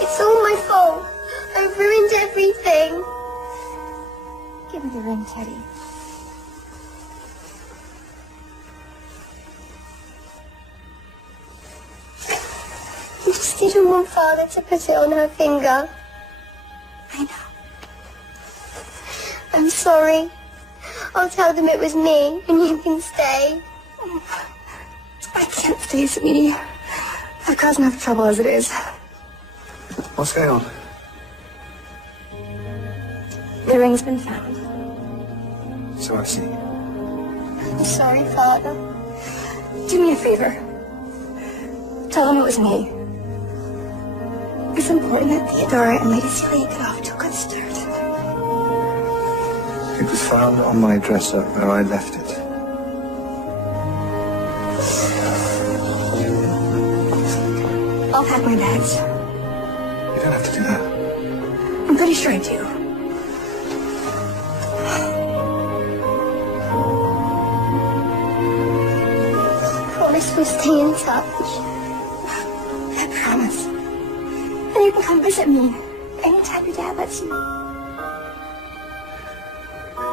It's all my fault. I've ruined everything. Give me the ring, Teddy. You just didn't want Father to put it on her finger. I know. I'm sorry. I'll tell them it was me, and you can stay. I can't stay, sweetie. I've caused enough trouble as it is. What's going on? The ring's been found. So I see. I'm sorry, Father. Do me a favor. Tell them it was me. It's important that Theodora and Lady Celia get off to a good start. It was found on my dresser where I left it. I'll pack my bags. You don't have to do that. I'm pretty sure I do. Promise we'll stay in touch. I promise. And you can come visit me anytime your dad lets you.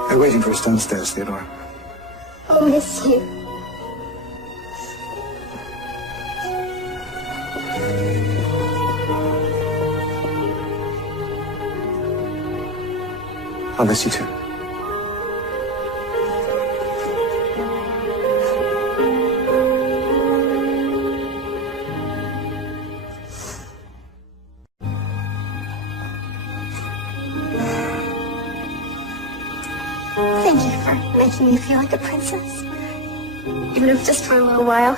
They're waiting for us downstairs, Theodora. I'll miss you. I'll miss you too. Thank you for making me feel like a princess. Even if just for a little while.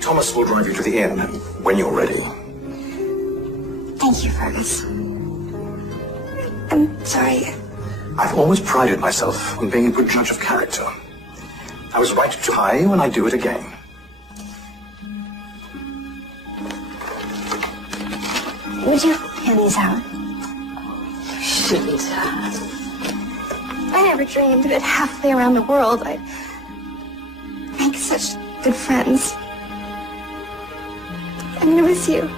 Thomas will drive you to the inn when you're ready. Thank you, Fergus. I'm sorry. I've always prided myself on being a good judge of character. I was right to try when I do it again. Would you hand these out? Shouldn't have. I never dreamed that halfway around the world I'd make such good friends. I'm gonna miss you.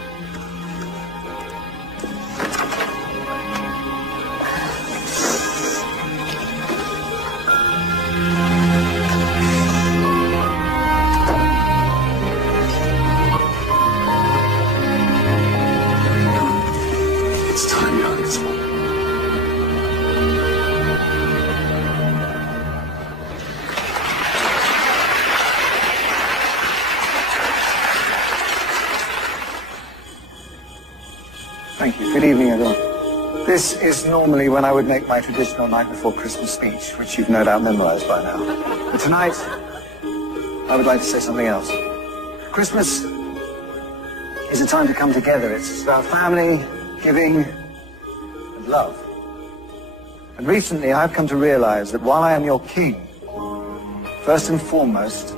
It's time, youngest. Thank you. Good evening, everyone. This is normally when I would make my traditional night before Christmas speech, which you've no doubt memorized by now. But tonight, I would like to say something else. Christmas is a time to come together. It's about family, giving, and love. And recently, I've come to realize that while I am your king, first and foremost,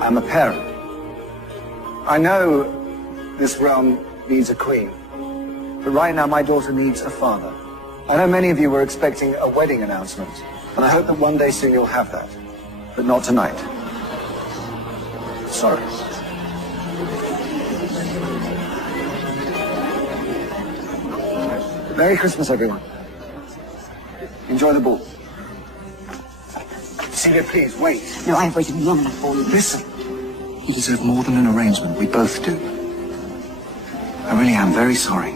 I'm a parent. I know this realm needs a queen. But right now, my daughter needs a father. I know many of you were expecting a wedding announcement, and I hope that one day soon you'll have that. But not tonight. Sorry. Merry Christmas, everyone. Enjoy the ball. Celia, please, wait. No, I have waited long enough for you. Listen. You deserve more than an arrangement. We both do. I really am very sorry.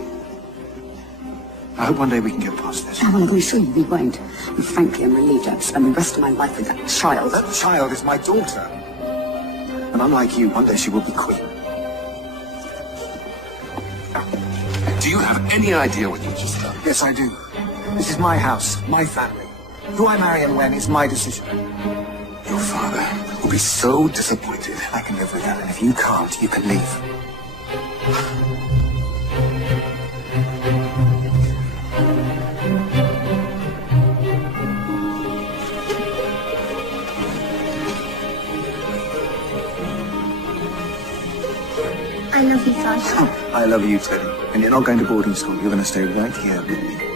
I hope one day we can get past this. I want to go through. We won't. And frankly, I'm relieved to have spent the rest of my life with that child. That child is my daughter. And unlike you, one day she will be queen. Do you have any idea what you just done? Yes, I do. This is my house, my family. Who I marry and when is my decision. Your father will be so disappointed. I can live with that, and if you can't, you can leave. I love you, Father. I love you, Teddy. And you're not going to boarding school. You're going to stay right here with me.